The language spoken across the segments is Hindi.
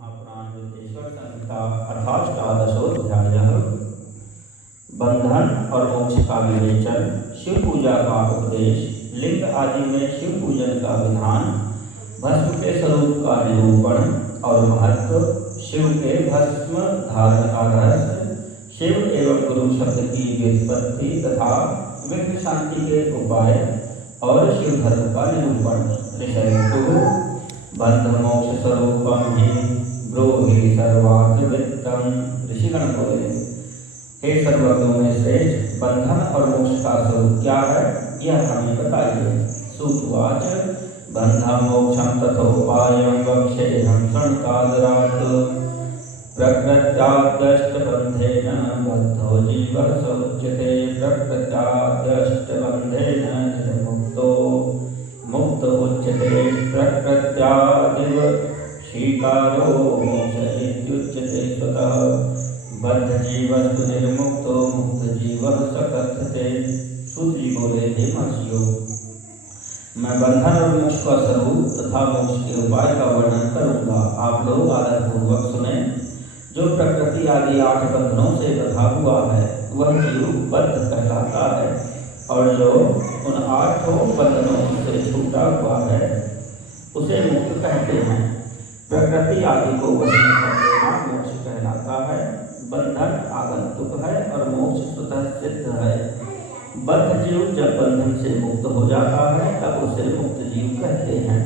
महापुराण विद्येश्वर संहिता अथाष्टादशोऽध्यायः। बंधन और मोक्ष का विवेचन, शिव पूजा का उपदेश, लिंग आदि में शिव पूजन का विधान, भस्म के स्वरूप का निरूपण और महत्व, शिव के भस्म धारण का रहस्य, शिव एवं गुरु शब्द की व्युत्पत्ति तथा विघ्न शांति के उपाय और शिव धर्म का निरूपण। ऋषयः बंध मोक्ष स्वरूपम ही ब्रूहि सर्वार्थ वित्तम। ऋषिगण बोले, हे सर्वज्ञों में श्रेष्ठ, बंधन और मोक्ष का स्वरूप क्या है, यह हमें बताइए। सूतवाच बंधं मोक्षं तथोपायं वक्ष्येऽहं शृणुकादरात्। प्रकृत्याद्यष्टबन्धेन बद्धो जीवः स उच्यते। प्रकृत्याद्यष्टबन्धेन निर्मुक्तो मुक्त उच्यते। प्रकृत्यादिव शीकारो मोक्ष इत्युच्यते स्वतः। बद्ध जीवस्तु निर्मुक्तो मुक्त जीवः स कथ्यते। सूत जी बोले, हे महर्षियों, मैं बंधन और मोक्ष का स्वरूप तथा मोक्ष के उपाय का वर्णन करूंगा। आप लोग आदर पूर्वक सुने। जो प्रकृति आदि 8 बंधनों से बंधा हुआ है वह जीव बद्ध कहलाता है, और जो उन 8 बंधनों से छूटा हुआ है उसे मुक्त कहते हैं। प्रकृति आदि को वश में कर लेना मोक्ष कहलाता है। बंधन आगंतुक है और मोक्ष स्वतः सिद्ध है। बद्ध जीव जब बंधन से मुक्त हो जाता है तब उसे मुक्त जीव कहते हैं।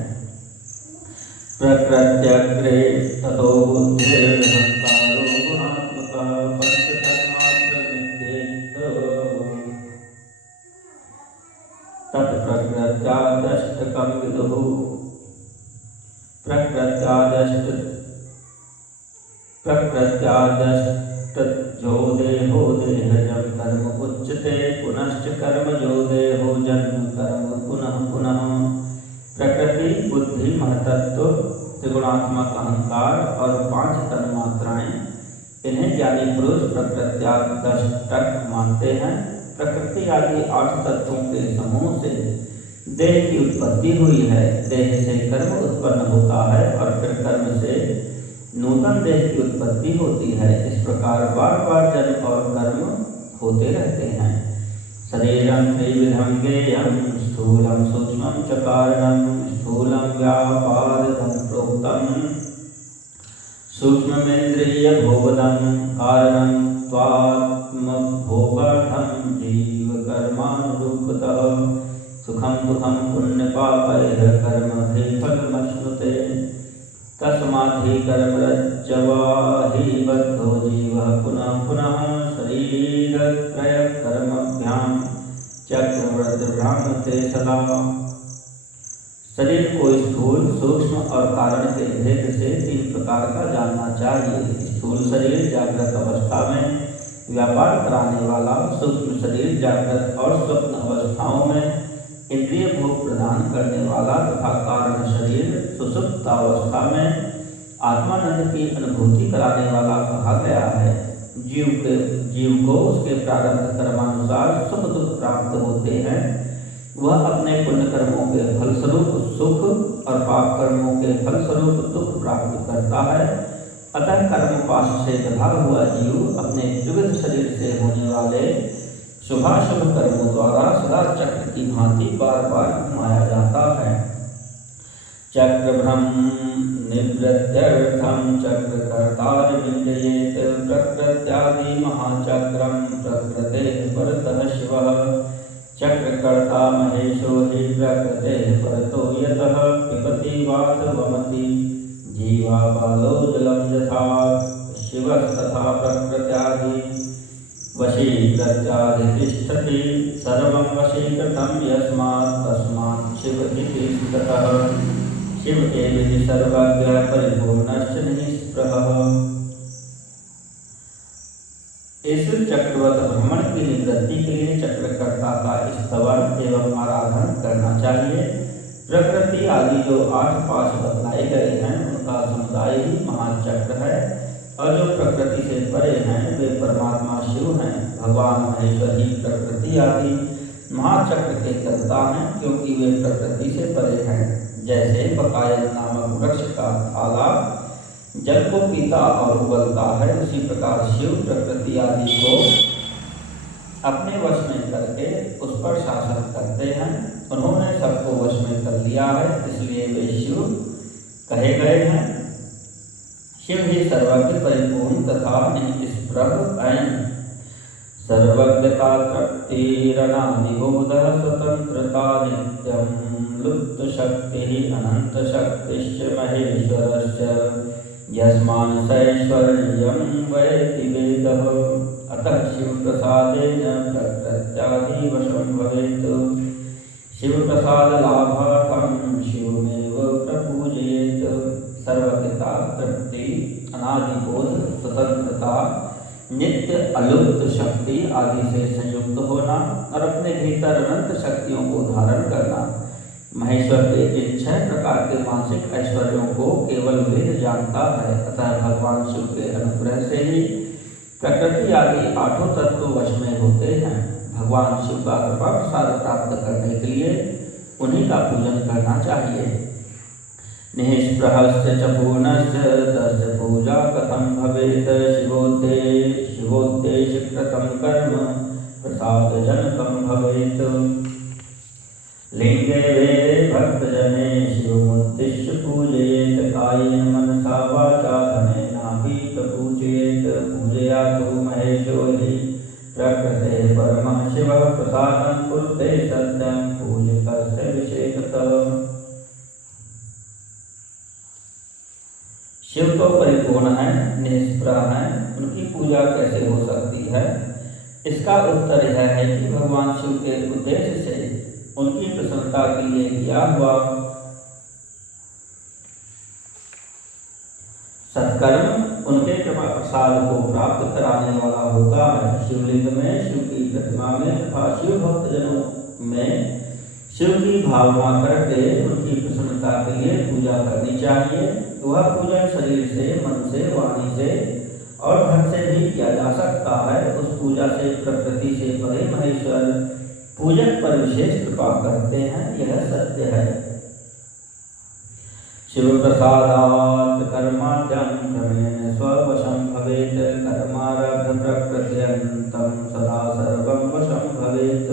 प्रकृत्यग्रे ततो बुद्धिरहंकारो गुणात्मकः पंचतन्मात्रमित्येत। तत्प्रकृत्यादष्टकं विदुः। प्रकृत्यादष्टो देहो देहजं कर्म उच्यते। पुनश्च कर्म जो देहो जन्म कर्म पुनः पुनः। प्रकृति, बुद्धि, महतत्व, त्रिगुणात्मक अहंकार और 5 तन्मात्राएं, इन्हें ज्ञानी पुरुष प्रकृत्यादष्टक मानते हैं। प्रकृति आदि 8 तत्वों के समूह से देह की उत्पत्ति हुई है। देह से कर्म उत्पन्न होता है और फिर कर्म से नूतन देह की उत्पत्ति होती है। इस प्रकार बार बार जन्म और कर्म होते रहते हैं। शरीरं त्रिविधं ज्ञेयं स्थूलं सूक्ष्मं च कारणं। स्थूलं व्यापारदं प्रोक्तं, सूक्ष्ममेन्द्रियभोगदं कारणं त्वात्मभोगार्थं जीवकर्मानुरूपतः। सुखं दुःखं पुण्यपापैः कर्मफलमश्नुते। तस्माद्धि कर्मरज्जवा हि बद्धो जीवः पुनः पुनः शरीरत्रयकर्मभ्यां चक्रवृद्धिभ्राम्यते सदा। शरीर को स्थूल, सूक्ष्म और कारण के भेद से 3 प्रकार का जानना चाहिए। स्थूल शरीर जागृत अवस्था में व्यापार कराने वाला, सूक्ष्म शरीर जागृत और स्वप्न अवस्थाओं में इंद्रिय भोग प्रदान करने वाला तथा कारण शरीर सुषुप्तावस्था में आत्मानंद की अनुभूति कराने वाला कहा गया है। जीव को उसके प्रारब्ध कर्मानुसार सुख दुख प्राप्त होते हैं। वह अपने पुण्य कर्मों के फलस्वरूप सुख और पाप कर्मों के फलस्वरूप दुख प्राप्त करता है। अतः कर्म पाश से बंधा हुआ जीव अपने त्रिविध शरीर से होने वाले शुभाशुभ कर्मों द्वारा सदा चक्र की भांति बार बार घुमाया जाता है। चक्रभ्रम निवृत्त्यर्थं चक्रकर्तारविन्दयेत्। प्रकृत्यादि महाचक्रं प्रकृतेः परतः शिवः। चक्रकर्ता महेशो हि प्रकृतेः परतो यतः। पिबति वात वमति जीवा बालो जलं यथा। शिवस्तथा प्रकृत्यादि वशीकृत्याधितिष्ठति। सर्वं वशीकृतं यस्मात् तस्मात् शिव इति ततः। शिव एव हि सर्वज्ञः परिपूर्णश्च निःस्पृहः। इस चक्रवत भ्रमण की निवृत्ति के लिए चक्रकर्ता का स्तवन एवं आराधन करना चाहिए। प्रकृति आदि जो 8 पाश बतलाए गए हैं उनका समुदाय ही महाचक्र है, और जो प्रकृति से परे हैं वे परमात्मा शिव हैं। भगवान महेश्वर ही प्रकृति आदि महाचक्र के कर्ता हैं, क्योंकि वे प्रकृति से परे हैं। जैसे बकायन नामक वृक्ष का थाला जल को पीता और उबलता है, उसी प्रकार शिव प्रकृति आदि को अपने वश में करके उस पर शासन करते हैं। उन्होंने सबको वश में कर लिया है, इसलिए वे शिव कहे गए हैं। शिव ही सर्वज्ञ परिपूर्ण तथा निष्प्रभ हैं। सर्वज्ञता तृप्तिरनादिबोध स्वतंत्रता नित्यं लुप्त शक्ति अनंत शक्तिश्च महेश्वरश्च यस्मान् सैश्वर्यं वैति वेदः। अतः शिव प्रसादेन प्रकृत्यादि वशं भवेत्। शिव प्रसाद लाभार्थं शिवमेव प्रपूजयेत्। सर्वज्ञता तृप्ति अनादिबोध स्वतंत्रता नित्य अलुप्त शक्ति आदि से संयुक्त होना और अपने भीतर अनंत शक्तियों को धारण करना, महेश्वर के इन 6 प्रकार के मानसिक ऐश्वर्यों को केवल वेद जानता है। अतः भगवान शिव के अनुग्रह से ही प्रकृति आदि 8 तत्व वश में होते हैं। भगवान शिव का कृपा प्रसाद प्राप्त करने के लिए उन्हीं का पूजन करना चाहिए। निष्प्रहस्य च पूर्णस्य तस्य पूजा कथं भवेत्। शिवोद्देश्य कृतं कर्म प्रसादजनकं भवेत्। लिंगे वेदे भक्तजने शिवमुद्दिश्य पूजयेत्। कायेन मनसा वाचा धनेनापि प्रपूजयेत्। पूजयातु महेशो हि प्रकृतेः परमः शिवः। प्रसादं कुरुते सत्यं पूजकस्य विशेषतः। शिव तो परिपूर्ण है, निष्प्रह है, उनकी पूजा कैसे हो सकती है? इसका उत्तर यह है कि भगवान शिव के उद्देश्य से उनकी प्रसन्नता के लिए किया हुआ सत्कर्म उनके कृपा प्रसाद को प्राप्त कराने वाला होता है। शिवलिंग में, शिव की प्रतिमा में तथा शिव भक्तजनों में शिव की भावना करके उनकी प्रसन्नता के लिए पूजा करनी चाहिए। वह पूजन शरीर से, मन से, वाणी से और धन से भी किया जा सकता है। उस पूजा से प्रकृति से परे महेश्वर पूजक पर विशेष कृपा करते हैं, यह सत्य है। शिव प्रसादात् कर्माद्यं क्रमेण स्ववशं भवेत्। कर्मारब्ध प्रकृत्यन्तं सदा सर्वं वशं भवेत्।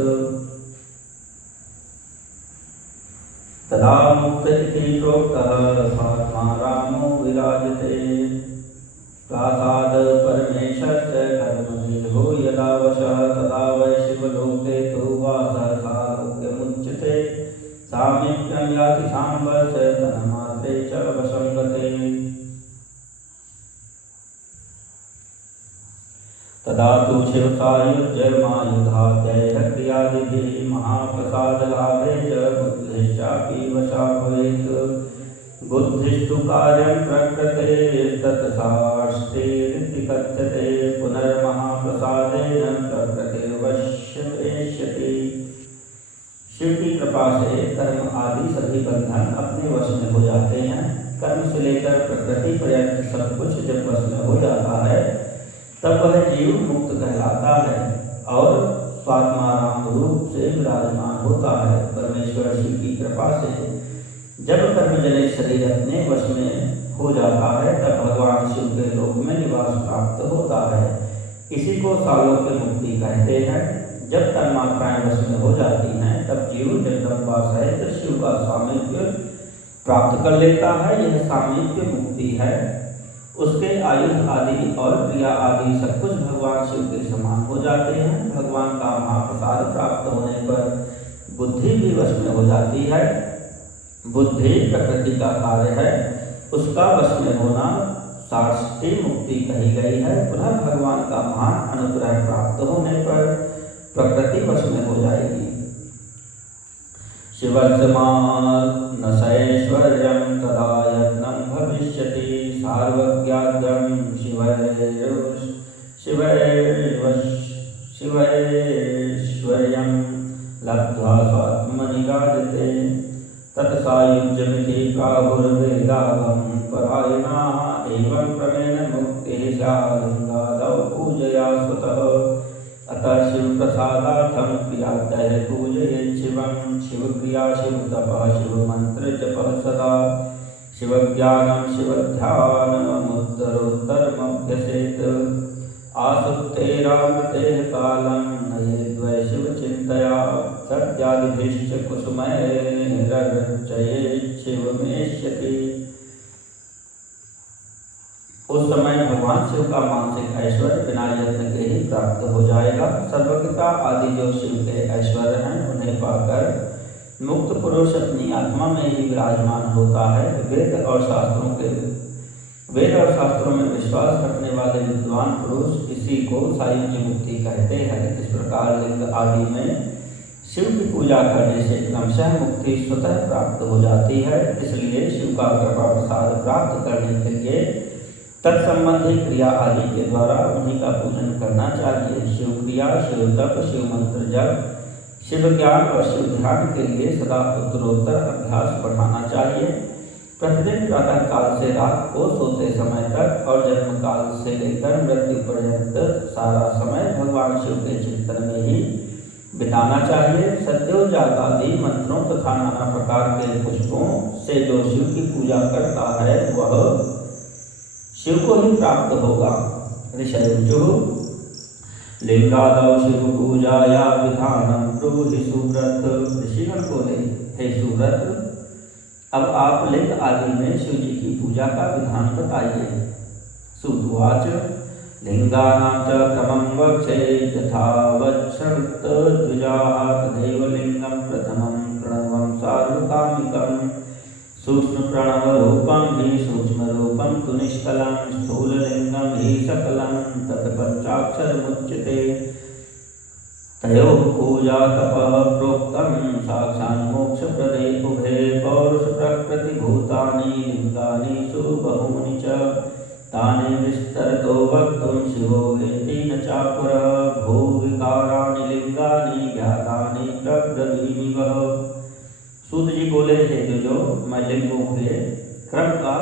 तदा मुक्त इति प्रोक्तः स्वात्मा रामो विराजते। प्रासाद परमेशस्य कर्मनिधो यदा वशः तदा वै शिवलोके तु वासः सालोक्यमुच्यते। सामीप्यं याति सांबस्य तन्मात्रे च वशं गते। तदा तु शिवसायुज्यमायुधाद्यैर्क्रियादिभिः महाप्रसादलाभे च बुद्धिश्चापि वशा भवेत्। बुद्धिस्तु कार्यं प्रकृतेस्तत्साष्टेरिति कथ्यते। पुनर्महाप्रसादेन प्रकृतिर्वश्यमेष्यति। शिव की कृपा से कर्म आदि सभी बंधन अपने वश में हो जाते हैं। कर्म से लेकर प्रकृति पर्यंत सब कुछ जब वश में हो जाता है तब वह जीव मुक्त कहलाता है और स्वात्माराम रूप से विराजमान होता है। परमेश्वर शिव की कृपा से जब कर्मजनित शरीर अपने वश में हो जाता है तब भगवान शिव के लोक में निवास प्राप्त होता है। इसी को सालोक्य मुक्ति कहते हैं। जब तन्मात्राएं वश में हो जाती हैं तब जीव जगदम्बा सहित शिव का सामीप्य प्राप्त कर लेता है। यह सामीप्य मुक्ति है। उसके आयुध आदि और क्रिया आदि सब कुछ भगवान शिव के समान हो जाते हैं। भगवान का महाप्रसाद प्राप्त होने पर बुद्धि भी वश में हो जाती है। बुद्धि प्रकृति का कार्य है, उसका वश में होना साष्टी मुक्ति कही गई है। पुनः भगवान का महान अनुग्रह प्राप्त होने पर प्रकृति वश में हो जाएगी। शिवस्मान्नसैश्वर्यं तदा यज्ञं भविष्यति। सार्वज्ञाद्यं शिवैश्वर्यं लब्ध्वा स्वात्मनि गायते। तत्सायुज्यमिति प्राहुर्वेदागं परायणाः। एवं क्रमेण मुक्तिः स्यादिङ्गादौ पूजया स्वतः। अतः शिवप्रसादार्थं क्रियाद्यैः पूजयेत् शिवं। शिवक्रिया, शिवतपः, शिवमन्त्रजपः सदा। शिवज्ञानं, शिवध्यानम् मृतेः कालं नयेद्वै शिवचिन्तया सत्यादिभिश्च कुसुमैरर्चयेच्छिवमेष्यति। उस समय भगवान शिव का मानसिक ऐश्वर्य बिना यत्न के ही प्राप्त हो जाएगा। सर्वज्ञता आदि जो शिव के ऐश्वर्य हैं उन्हें पाकर मुक्त पुरुष अपनी आत्मा में ही विराजमान होता है। वेद और शास्त्रों में विश्वास रखने वाले विद्वान पुरुष इसी को सायुज्य मुक्ति कहते हैं। इस प्रकार लिंग आदि में शिव की पूजा करने से क्रमशः मुक्ति स्वतः प्राप्त हो जाती है। इसलिए शिव का कृपा प्रसाद प्राप्त करने के लिए तत्संबंधी क्रिया आदि के द्वारा उन्हीं का पूजन करना चाहिए। शिव क्रिया, शिव तप, शिव मंत्र जप, शिव ज्ञान और शिव ध्यान के लिए सदा उत्तरोत्तर अभ्यास बढ़ाना चाहिए। प्रतिदिन प्रातः काल से रात को सोते समय तक और जन्म काल से लेकर मृत्यु पर्यंत सारा समय भगवान शिव के चिंतन में ही बिताना चाहिए। सद्योजात आदि मंत्रों तथा नाना प्रकार के पुष्पों से जो शिव की पूजा करता है वह शिव को ही प्राप्त होगा। ऋषयुः लिंगादौ शिव पूजाया विधानम ब्रूहि सुव्रत। ऋषिगण बोले, हे सुव्रत, अब आप लिंग आदि में शिव जी की पूजा का विधान बताइए। सूतवाच लिंगानां च क्रमं वक्षे यथावच्छ्रुत द्विजाः तथैव लिंगं प्रथमं प्रणवं सार्वकामिकं सूक्ष्म प्रणवरूपं हि सूक्ष्मरूपं तु निष्कलं स्थूललिंगं हि सकलं तत्पञ्चाक्षरमुच्यते। तयोः पूजा तपः प्रोक्तं साक्षान्मोक्षप्रदे उभे पौरुषप्रकृतिभूतानि लिंगानि सुबहूनि च तानि विस्तरतो वक्तुं शिवो वेत्ति न चापरः भूविकाराणि लिंगानि ज्ञातानि प्रब्रवीमि वः। सूत जी बोले, हे द्विजो, मैं लिंगों के क्रम का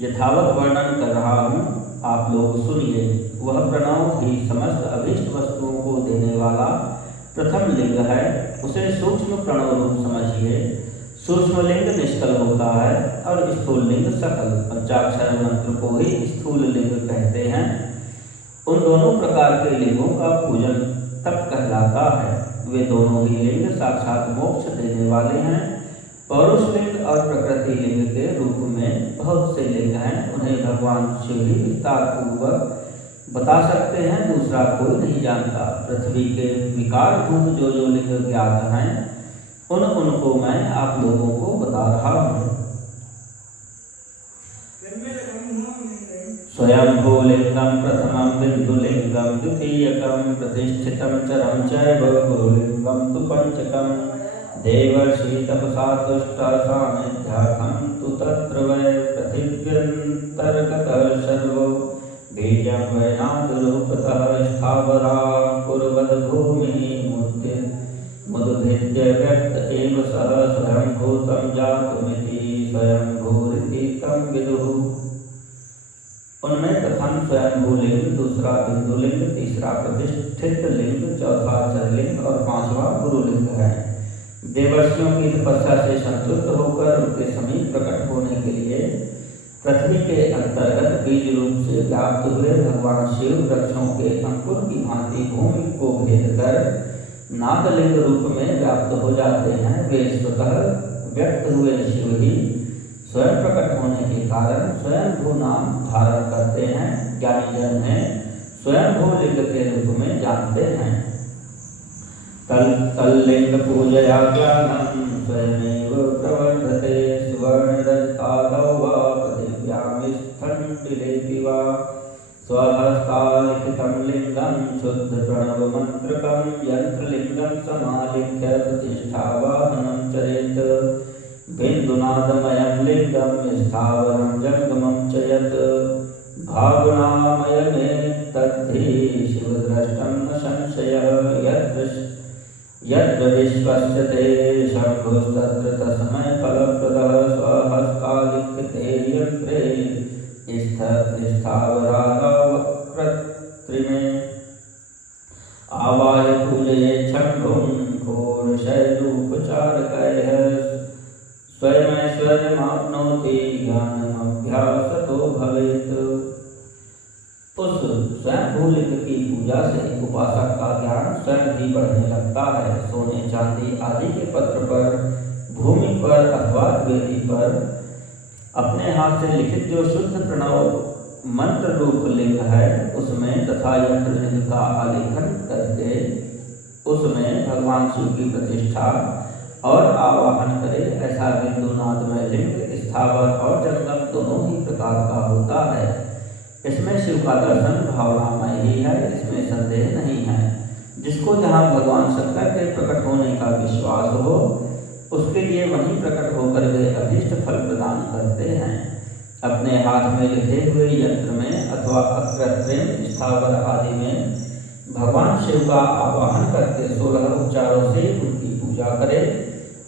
यथावत वर्णन कर रहा हूँ, आप लोग सुनिए। वह प्रणव ही समस्त अभीष्ट वस्तुओं को देने वाला प्रथम लिंग है, उसे सूक्ष्म प्रणव रूप समझिए। सूक्ष्म लिंग निष्कल होता है और स्थूल लिंग सकल। पंचाक्षर मंत्र को ही स्थूल लिंग कहते हैं। उन दोनों प्रकार के लिंगों का पूजन तप कहलाता है। वे दोनों ही लिंग साक्षात मोक्ष देने वाले हैं। पौरुष लिंग और प्रकृति लिंग के रूप में बहुत से लिंग हैं, उन्हें भगवान शिव ही विस्तार पूर्वक बता सकते हैं, दूसरा कोई नहीं जानता। पृथ्वी के विकार भूत जो जो लिंग ज्ञात हैं उनको मैं आप लोगों को बता रहा हूँ। स्वयंभूलिंगं प्रथमं बिंदुलिंगं द्वितीयकं प्रतिष्ठितं चरं चैव गुरुलिंगं तु पंचकं देवर्षि तपसा तुष्टा सान्निध्यार्थं तु तत्र वै पृथिव्यन्तर्गतः सर्वो बीजं वैनादरूपतः स्थावरा कुर्वद्भूमिः मुद्भिद्य व्यक्त एव सः स्वयंभूतं जातुमिति स्वयंभूरिति तं विदुः। उनमें प्रथम स्वयंभूलिंग, दूसरा बिंदुलिंग, तीसरा प्रतिष्ठित लिंग, चौथा चरलिंग और पांचवा गुरुलिंग है। देवर्षियों की तपस्या से संतुष्ट होकर उनके समीप प्रकट होने के लिए पृथ्वी के अंतर्गत बीज रूप से व्याप्त हुए भगवान शिव वृक्षों के अंकुर की भांति भूमि को भेद कर नादलिंग रूप में व्याप्त हो जाते हैं। वे स्वतः व्यक्त हुए शिव ही स्वयं प्रकट होने के कारण स्वयंभू नाम धारण करते हैं। ज्ञानी जन में स्वयंभू लिंग के रूप में जानते हैं। तल्लिंग पूजया ज्ञानं स्वयमेव प्रवर्धते सुवर्णरजतादौ वा पृथिव्यां स्थण्डिलेति वा स्वहस्तालिखितं लिंगं शुद्ध प्रणवमन्त्रकं यन्त्रलिंगं समालिख्य प्रतिष्ठावाहनं चरेत् बिन्दुनादमयं लिंगं स्थावरं जंगमं च यत् भावनामयमेतद्धि शिवद्रष्टं न संशयः। यत्र विश्वस्यते शम्भुस्तत्र तस्मै फलप्रदः स्वहस्तालिखिते यन्त्रे स्थावरागावकृत्रिमे आवाह्य पूजये शम्भुं घोरशैलोपचारकैः स्वयमैश्वर्यमाप्नोति ज्ञानमभ्यासतो भवेत्। उस स्वयंभू लिंग की पूजा से उपासक का ज्ञान स्वयं ही बढ़ने लगता है। सोने चांदी आदि के पत्र पर, भूमि पर अथवा वेदी पर अपने हाथ से लिखित जो शुद्ध प्रणव मंत्र रूप लिंग है उसमें तथा यंत्र लिंग का आलेखन करके उसमें भगवान शिव की प्रतिष्ठा और आवाहन करे। ऐसा बिंदुनादमय लिंग स्थावर और जंगम दोनों ही प्रकार का होता है। इसमें शिव का दर्शन भावनामय ही है, इसमें संदेह नहीं है। जिसको जहाँ भगवान शंकर के प्रकट होने का विश्वास हो उसके लिए वहीं प्रकट होकर वे अभीष्ट फल प्रदान करते हैं। अपने हाथ में लिखे हुए यंत्र में अथवा अकृत्रिम स्थावर आदि में भगवान शिव का आवाहन करके 16 उपचारों से उनकी पूजा करे।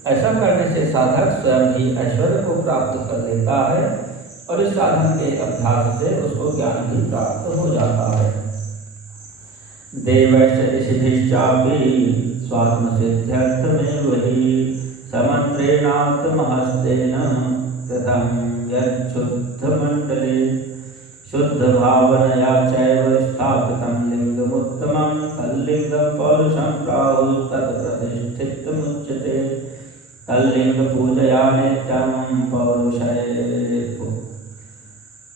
ऐसा करने से साधक स्वयं ही ऐश्वर्य को प्राप्त कर लेता है और इस साधन के अभ्यास से उसको ज्ञान भी प्राप्त हो जाता है। देवैश्च ऋषिभिश्चापि स्वात्मसिद्ध्यर्थमेव हि समन्त्रेणात्महस्तेन कृतं यच्छुद्धमण्डले शुद्धभावनया चैव स्थापितं लिङ्गमुत्तमं तल्लिङ्गं पौरुषं प्राहुः तत्प्रतिष्ठितमुच्यते। तल्लिङ्गपूजया नित्यं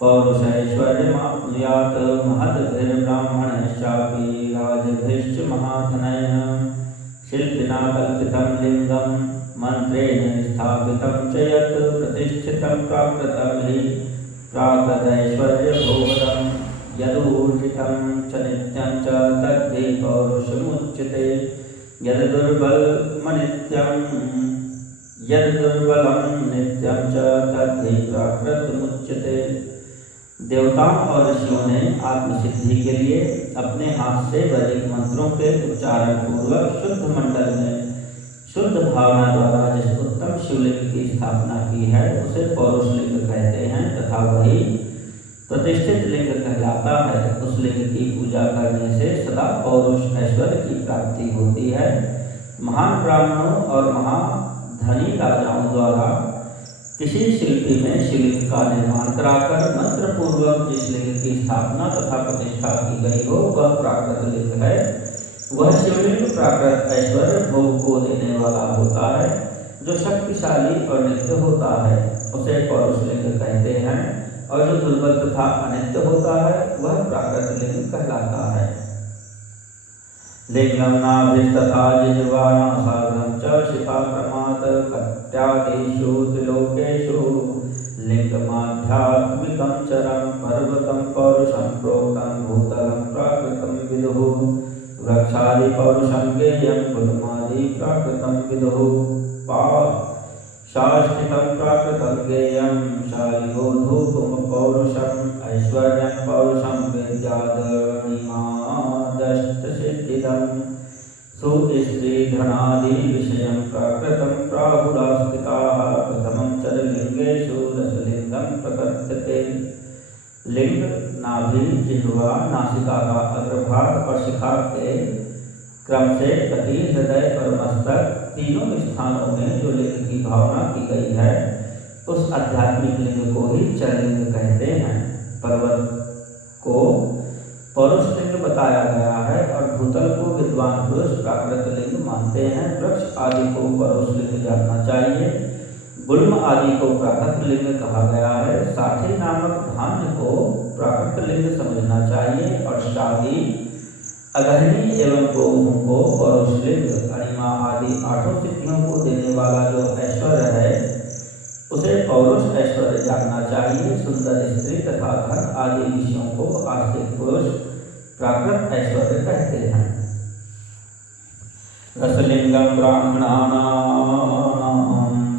पौरुषैश्वर्यमाप्नुयात् महद्भिर्ब्राह्मणैश्चापि राजभिश्च महाधनैः। शिल्पिना कल्पितं लिङ्गं मन्त्रेण स्थापितं च यत् प्रतिष्ठितं प्राकृतं हि प्राकृतैश्वर्यभोगदं यदूर्जितं च नित्यं च तद्धि पौरुषमुच्यते। यद्दुर्बलं नित्यं च तद्धि प्राकृतमुच्यते। देवताओं और ऋषियों ने आत्मसिद्धि के लिए अपने हाथ से वैदिक मंत्रों के उच्चारण पूर्वक शुद्ध मंडल में शुद्ध भावना द्वारा जिस उत्तम शिवलिंग की स्थापना की है उसे पौरुष लिंग कहते हैं तथा वही प्रतिष्ठित लिंग कहलाता है। उस लिंग की पूजा करने से सदा पौरुष ऐश्वर्य की प्राप्ति होती है। महान ब्राह्मणों और महाधनी राजाओं द्वारा किसी शिल्पी में शिवलिंग का निर्माण कराकर मंत्र पूर्वक जिस लिंग की स्थापना तथा प्रतिष्ठा की गई हो वह प्राकृत लिंग है। वह शिवलिंग प्राकृत ऐश्वर्य भोग को देने वाला होता है। जो शक्तिशाली और नित्य होता है उसे पौरुष लिंग कहते हैं और जो दुर्बल तथा अनित्य होता है वह प्राकृत लिंग कहलाता है। लिंगं नाभिस्तथा जिह्वानासाग्रं च शिखाक्रमात् कट्यादिषु त्रिलोकेषु लिंगमाध्यात्मिकं चरं पर्वतं पौरुषं प्रोक्तं भूतलं प्राकृतं विदुः। वृक्षादि पौरुषं ज्ञेयं गुल्मादि प्राकृतं विदुः। शाष्टिकं प्राकृतं ज्ञेयं शालिगोधूपं पौरुषं ऐश्वर्यं पौरुषं विद्यादणिमादष्टसिद्धिदं। सुस्त्रीधनादि विषयं प्राकृतं प्राहुरास्तिकाः। प्रथमं चरलिंगेषु रसलिंगं प्रकथ्यते। लिंग नाभि जिह्वा नासिका का अग्रभाग और शिखा के क्रम से कटी हृदय और मस्तक तीनों स्थानों में जो लिंग की भावना की गई है उस आध्यात्मिक लिंग को ही चरलिंग कहते हैं। पर्वत को पौरुष लिंग बताया गया है और भूतल को विद्वान पुरुष प्राकृत लिंग मानते हैं। वृक्ष आदि को पौरुष लिंग जानना चाहिए। गुल्म आदि को प्राकृत लिंग कहा गया है। साठी नामक धान्य को प्राकृत लिंग समझना चाहिए और शादी अगहनी एवं गोहूं को पौरुष लिंग। अणिमा आदि 8 सिद्धियों को देने वाला जो ऐश्वर्य है उसे पौरुष ऐश्वर्य जानना चाहिए। सुंदर स्त्री तथा धन आदि विषयों को आस्तिक पुरुष प्राकृत ऐश्वर्य कहते हैं। रसलिंगं ब्राह्मणानां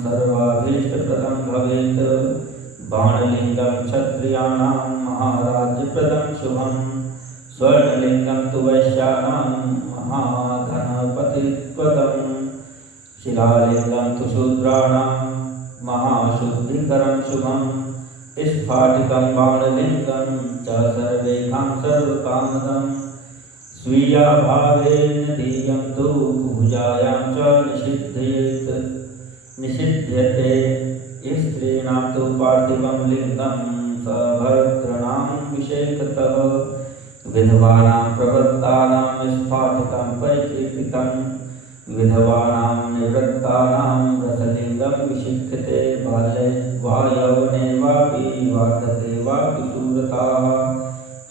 सर्वाभीष्टप्रदं भवेत्। बाणलिंगं क्षत्रियाणां महाराज्यप्रदं शुभं। स्वर्णलिंगं तु वैश्यानां महाधनपतिप्रदं। शिलालिंगं तु शूद्राणां महाशुद्धिकरं शुभं। स्फाटिकं बाणलिंगं च सर्वेषां सर्वकामदं। स्वीयाभावेन दीयं तु पूजायां च निषिध्यते। स्त्रीणां तु पार्थिवं लिंगं सभद्राणां विषेकतः। विधवानां प्रवृत्तानां स्फाटिकं परिकीर्तितं विधवानां निवृत्तानां रसलिंगं विशिक्षते बाल्ये वा यौवने वापि वार्धके वापि शूरताः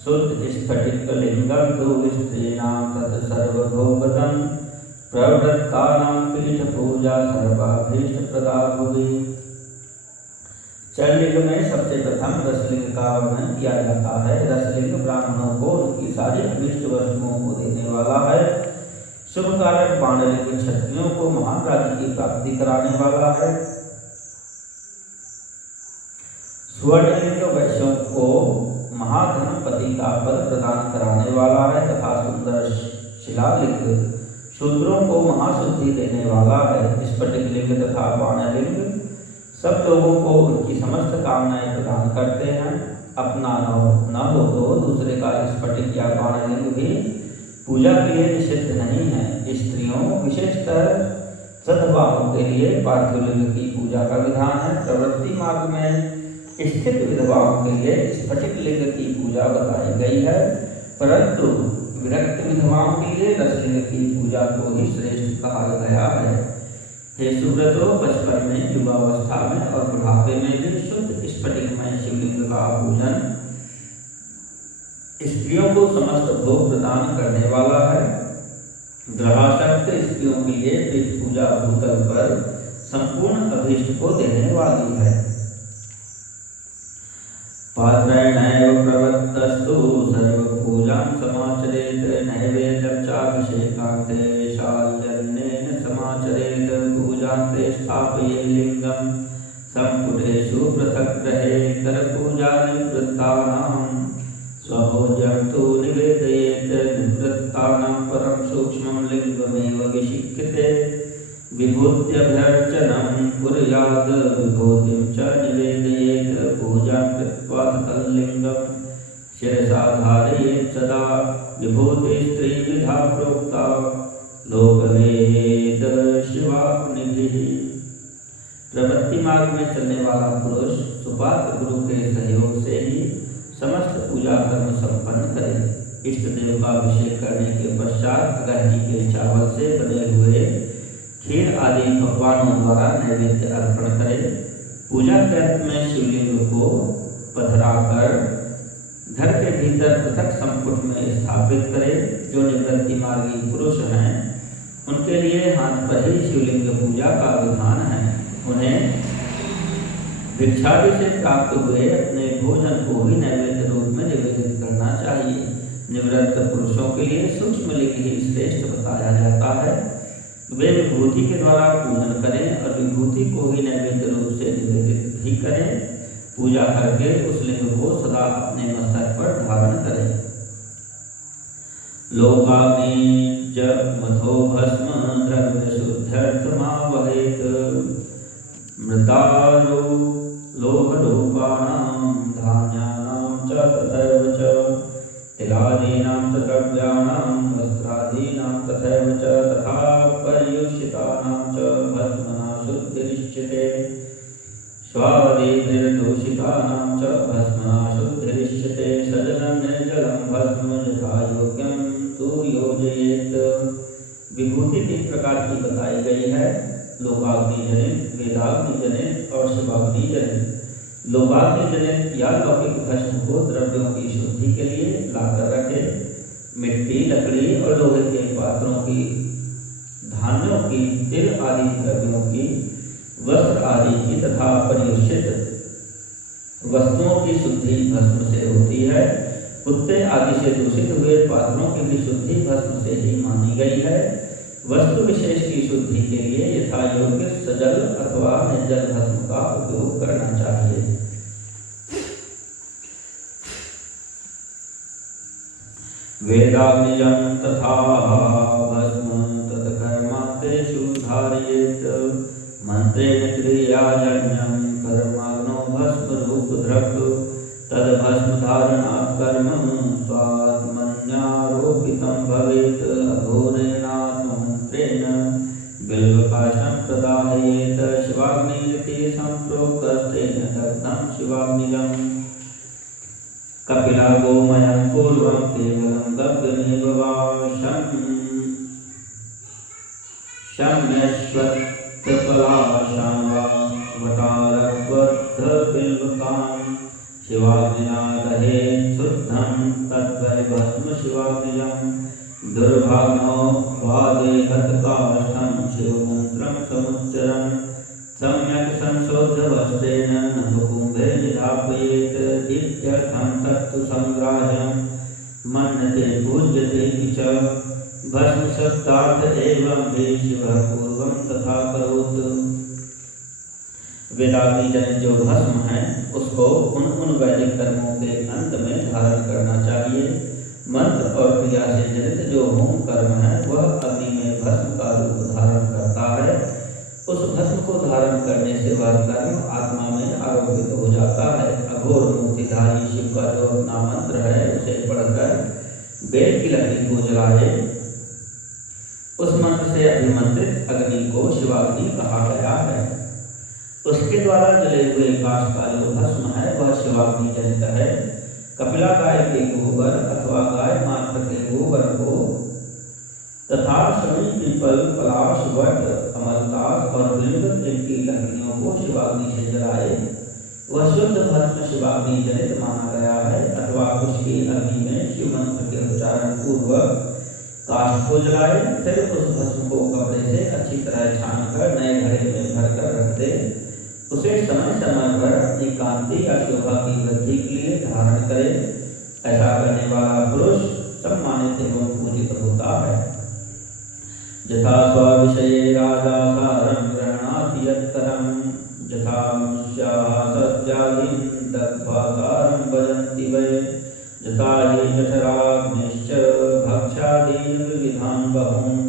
शुद्ध स्फटिकलिंगं तु स्त्रीणां तत् सर्वभोगदं प्रवृत्तानां पीठपूजा सर्वाभीष्टप्रदा भुवि। चरलिंग में सबसे प्रथम रसलिंग का वर्णन किया जाता है। रसलिंग ब्राह्मणों को उनकी सारी अभीष्ट वस्तुओं को देने वाला है। शुभ कारक पांडलिंग क्षत्रियों को महान राज्य की प्राप्ति कराने वाला है। स्वर्णलिंग वैश्यों को महाधनपति का पद प्रदान कराने वाला है तथा सुंदर शिलालिंग शूद्रों को महाशुद्धि देने वाला है। स्फटिक लिंग तथा बाणलिंग सब लोगों को उनकी समस्त कामनाएं प्रदान करते हैं। अपना न हो तो दूसरे का स्फटिक या बाणलिंग भी पूजा के लिए निषिद्ध नहीं है। स्त्रियों विशेषकर सद्भावों के लिए पार्थिव लिंग की पूजा का विधान है। प्रवृत्ति मार्ग में स्थित विधवाओं के लिए स्फटिक लिंग की पूजा बताई गई है, परंतु विरक्त विधवाओं के लिए रसलिंग की पूजा को ही श्रेष्ठ कहा गया है। हे सुव्रतो, बचपन में, युवावस्था में और बुढ़ापे में भी शुद्ध स्फटिकमय शिवलिंग का पूजन स्त्रियों को समस्त भोग प्रदान करने वाला है। ग्रहाशक्त स्त्रियों के लिए पीठ पूजा भूतल पर संपूर्ण अभीष्ट को देने वाली है। पात्रेणैव प्रवृत्तस्तु सर्वपूजां समाचरेत् नैवेद्यं चाभिषेकान्ते शाल्यन्नेन समाचरेत् पूजान्ते स्थापये लिङ्गं सम्पुटेषु पृथक् ग्रहे करपूजा निवृत्तानां स्वभोज्यं तु निवेदयेत् निवृत्तानां परं सूक्ष्मं लिङ्गमेव विशिक्यते विभूत्यभ्यर्चनं कुर्यात् विभूतिं च निवेदयेत् पूजां कृत्वा तल्लिङ्गं शिरसा धारयेत् सदा विभूति स्त्रीविधा प्रोक्ता लोकवेद शिवाग्निभिः। प्रवृत्ति मार्ग में चलने वाला पुरुष सुपात्र गुरु के सहयोग से ही समस्त पूजा कर्म संपन्न करे। इष्ट देव का अभिषेक करने के पश्चात अगहनी के चावल से बने हुए खीर आदि पकवानों द्वारा नैवेद्य अर्पण करे। पूजा के अंत में शिवलिंग को पधराकर घर के भीतर पृथक संपुट में स्थापित करे। जो निवृत्ति मार्गी पुरुष हैं उनके लिए हाथ पर ही शिवलिंग पूजा का विधान है। उन्हें भिक्षादि से प्राप्त हुए अपने भोजन को ही नैवेद्य रूप में निवेदित करना चाहिए। निवृत्त पुरुषों के लिए सूक्ष्म लिंग ही श्रेष्ठ बताया जाता है। वे विभूति के द्वारा पूजन करें और विभूति को ही नैवेद्य रूप से निवेदित भी करें। पूजा करके उस लिंग को सदा अपने मस्तक पर धारण करें। लोकाग्निज मथो भस्म द्रव्य शुद्ध्यर्थमावहेत मृतारो लोहरूपाणां धान्यानां च तथैव च तिलादीनां च द्रव्याणां वस्त्रादीनां तथैव च तथा पर्युषितानां च भस्मना शुद्धिरिष्यते स्वादिभिर्दूषितानां च भस्मना शुद्धिरिष्यते सजलं निर्जलं भस्म यथा योग्यं तु योजयेत्। विभूति 3 प्रकार की बताई गई है। लोकाग्नि जनित, वेदाग्नि जनित और शिवाग्नि जनित। लोकाग्नि जनित या लौकिक भस्म को द्रव्यों की शुद्धि के लिए लाकर रखे। मिट्टी, लकड़ी और लोहे के पात्रों की, धान्यों की, तिल आदि द्रव्यों की, वस्त्र आदि की तथा पर्युषित वस्तुओं की शुद्धि भस्म से होती है। कुत्ते आदि से दूषित हुए पात्रों की भी शुद्धि भस्म से ही मानी गई है। वस्तु विशेष की शुद्धि के लिए यथा योग्य सजल अथवा निर्जल भस्म का उपयोग करना चाहिए। वेदाग्निजं तथा भस्म तत्कर्मान्तेषु धारयेत् मंत्रेण क्रियाजन्यं कर्माग्नो भस्मरूपधृक् तद्भस्म धारणात् कर्म स्वात्मन्यारोपितं भवेत्। अघोरेणात्ममन्त्रेण बिल्वकाष्ठं प्रदाहयेत् शिवाग्निरिति सम्प्रोक्तस्तेन दग्धं शिवाग्निजम्। कपिला गोमयं पूर्वं केवलं गव्यमेव वा शम्यश्वत्थपलाशां वा वटारक्वत्थबिल्वकां शिवाग्निना दहेत् शुद्धं तद्वै भस्म शिवाग्निजं दुर्भाग्नो वादेहत्काष्ठं शिवमन्त्रं समुच्चरं सम्यक् संशोध्य वस्त्रेण नभकुम्भे निधापयेत् इत्यर्थं तत्तु संग्राह्यं मन्यते पूज्यते च भस्म शब्दार्थ एवं भी शिवः पूर्वं तथा करोतु। वेदांती जन जो भस्म है उसको उन वैदिक कर्मों के अंत में धारण करना चाहिए। मंत्र और क्रिया से जनित जो होम कर्म है वह अग्नि में भस्म का रूप धारण करता है। उस भस्म को धारण करने से वह कर्म आत्मा में आरोपित हो जाता है। अघोर मूर्तिधारी शिव का जो अपना मंत्र है उसे पढ़कर बेल की लकड़ी को जलाए, उस मंत्र से अभिमंत्रित अग्नि को शिवाग्नि कहा गया है। उसके द्वारा जले हुए काष्ठ का जो भस्म है वह शिवाग्नि जनित है। कपिला गाय के गोबर अथवा गाय मात्र के गोबर को तथा शमी पीपल पलाश वट अमलतास और बिल्व इनकी लकड़ियों को शिवाग्नि से जलाए, वह शुद्ध भस्म शिवाग्नि जनित माना गया है। अथवा उसकी अग्नि में शिव मंत्र के उच्चारण पूर्वक काष्ठ को जलाए, फिर उस भस्म को कपड़े से अच्छी तरह छानकर नए घड़े में भरकर रख दे। उसे समय समय पर अपनी कांति या शोभा की वृद्धि के लिए धारण करे। ऐसा करने वाला पुरुष सम्मानित एवं पूजित होता है। यथा स्वविषये राजा सारं गृह्णाति यत्करं यथा मनुष्याः सस्यादीन् दग्ध्वा सारं भजन्ति वै यथा हि जठराग्निश्च भक्ष्यादीन् विविधान् बहून्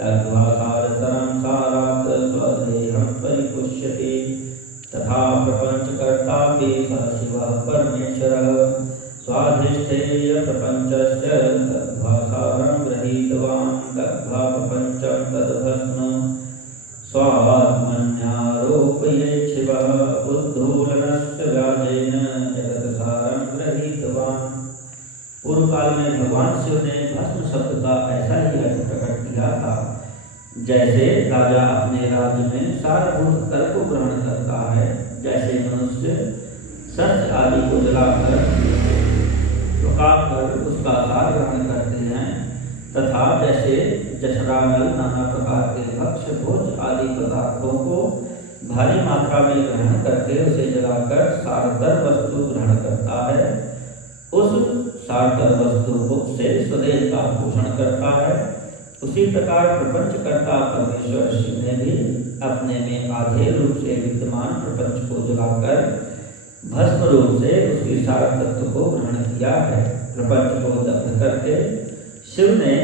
दग्ध्वा सारतरं सारात् स्वदेहं परिपुष्यति तथा प्रपञ्चकर्तापि स शिवः परमेश्वरः स्वाधिष्ठेय प्रपञ्चश्च दग्ध्वा सारं गृहीतवान् दग्ध्वा प्रपञ्चं तद्भस्म स्वात्मन्यारोपयेत् शिवः उद्धूलनश्च व्याजेन जगत्सारं गृहीतवान्। पूर्व काल में भगवान शिव ने भस्म शब्द का ऐसा ही अर्थ प्रकट किया था। जैसे राजा अपने राज्य में सारभूत कर को ग्रहण करता है, जैसे मनुष्य सच आदि को जलाकर पकाकर उसका सार ग्रहण करते हैं, तथा जैसे जठरानल नाना प्रकार के भक्ष्य भोज आदि पदार्थों को भारी मात्रा में ग्रहण करके उसे जलाकर सारतर वस्तु ग्रहण करता है, उस सारतर वस्तु से स्वदेह का पोषण करता है, उसी प्रकार प्रपंचकर्ता परमेश्वर शिव ने भी अपने में आधे रूप से विद्यमान प्रपंच को जलाकर भस्म रूप से उसके सार तत्व को ग्रहण किया है। प्रपंच को दग्ध करके शिव ने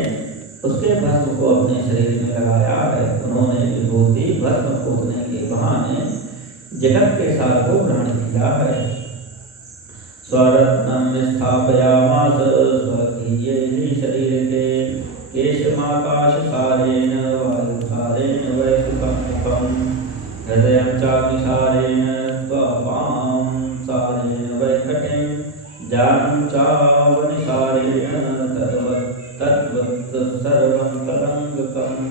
उसके भस्म को अपने शरीर में लगाया है। उन्होंने विभूति भस्म पोतने के बहाने जगत के सार को ग्रहण किया है। स्वरत्नं स्थापयामास स्वकीये शरीर के केशमाकाशसारेण वायुसारेण वैसुखं मुखं हृदयं चाग्निसारेण त्वपां सारेण वैकटिं जानं चावनिसारेण तद्वत् सर्वं तदंगकम्।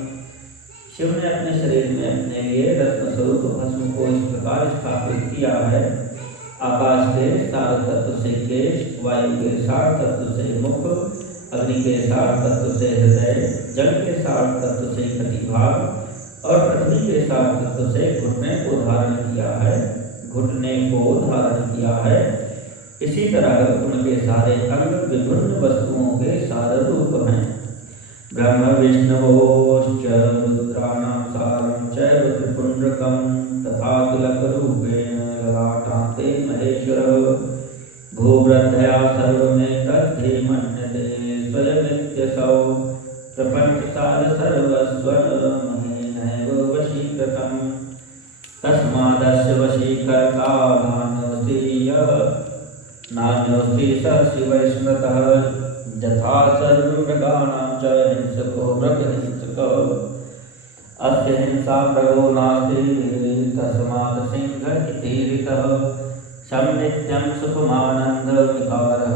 शिव ने अपने शरीर में अपने लिए रत्न स्वरूप भस्म को इस प्रकार स्थापित किया है। आकाश के सार तत्व से केश, वायु के सार तत्व से मुख, अग्नि के सार तत्व से हृदय, जल के सार तत्व से कटिभाग और पृथ्वी के सार तत्व से घुटने को धारण किया है। इसी तरह उनके सारे अंग विभिन्न वस्तुओं के सार रूप हैं। ब्रह्म विष्णवोश्च रुद्राणां सारं चैव त्रिपुण्ड्रकं तथा तिलकरूपेण ललाटान्ते महेश्वरः भूवृद्धया सर्वमेतद्धि मन्यते स्वयमित्यसौ प्रपञ्चसार सर्वस्वमहेनैव वशीकृतं तस्मादस्य वशीकर्ता नान्योऽस्ति स शिवः स्मृतः यथा सर्वमृगाणां च हिंसको मृगहिंसकः अस्य हिंसा प्रगो नास्ति तस्मात् सिंह इति ऋतः शं नित्यं सुखमानन्दविकारः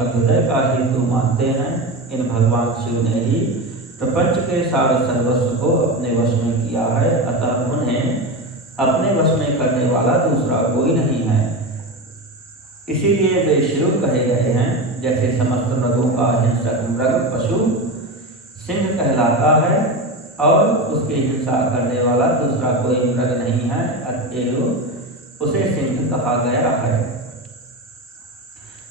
अभ्युदय का हेतु मानते हैं, इन भगवान शिव ने ही प्रपंच के सारे सर्वस्व को अपने वश में किया है, अतः उन्हें अपने वश में करने वाला दूसरा कोई नहीं है। इसीलिए वे शिव कहे गए हैं। जैसे समस्त मृगों का हिंसक मृग पशु सिंह कहलाता है और उसकी हिंसा करने वाला दूसरा कोई मृग नहीं है, अतएव उसे सिंह कहा गया है।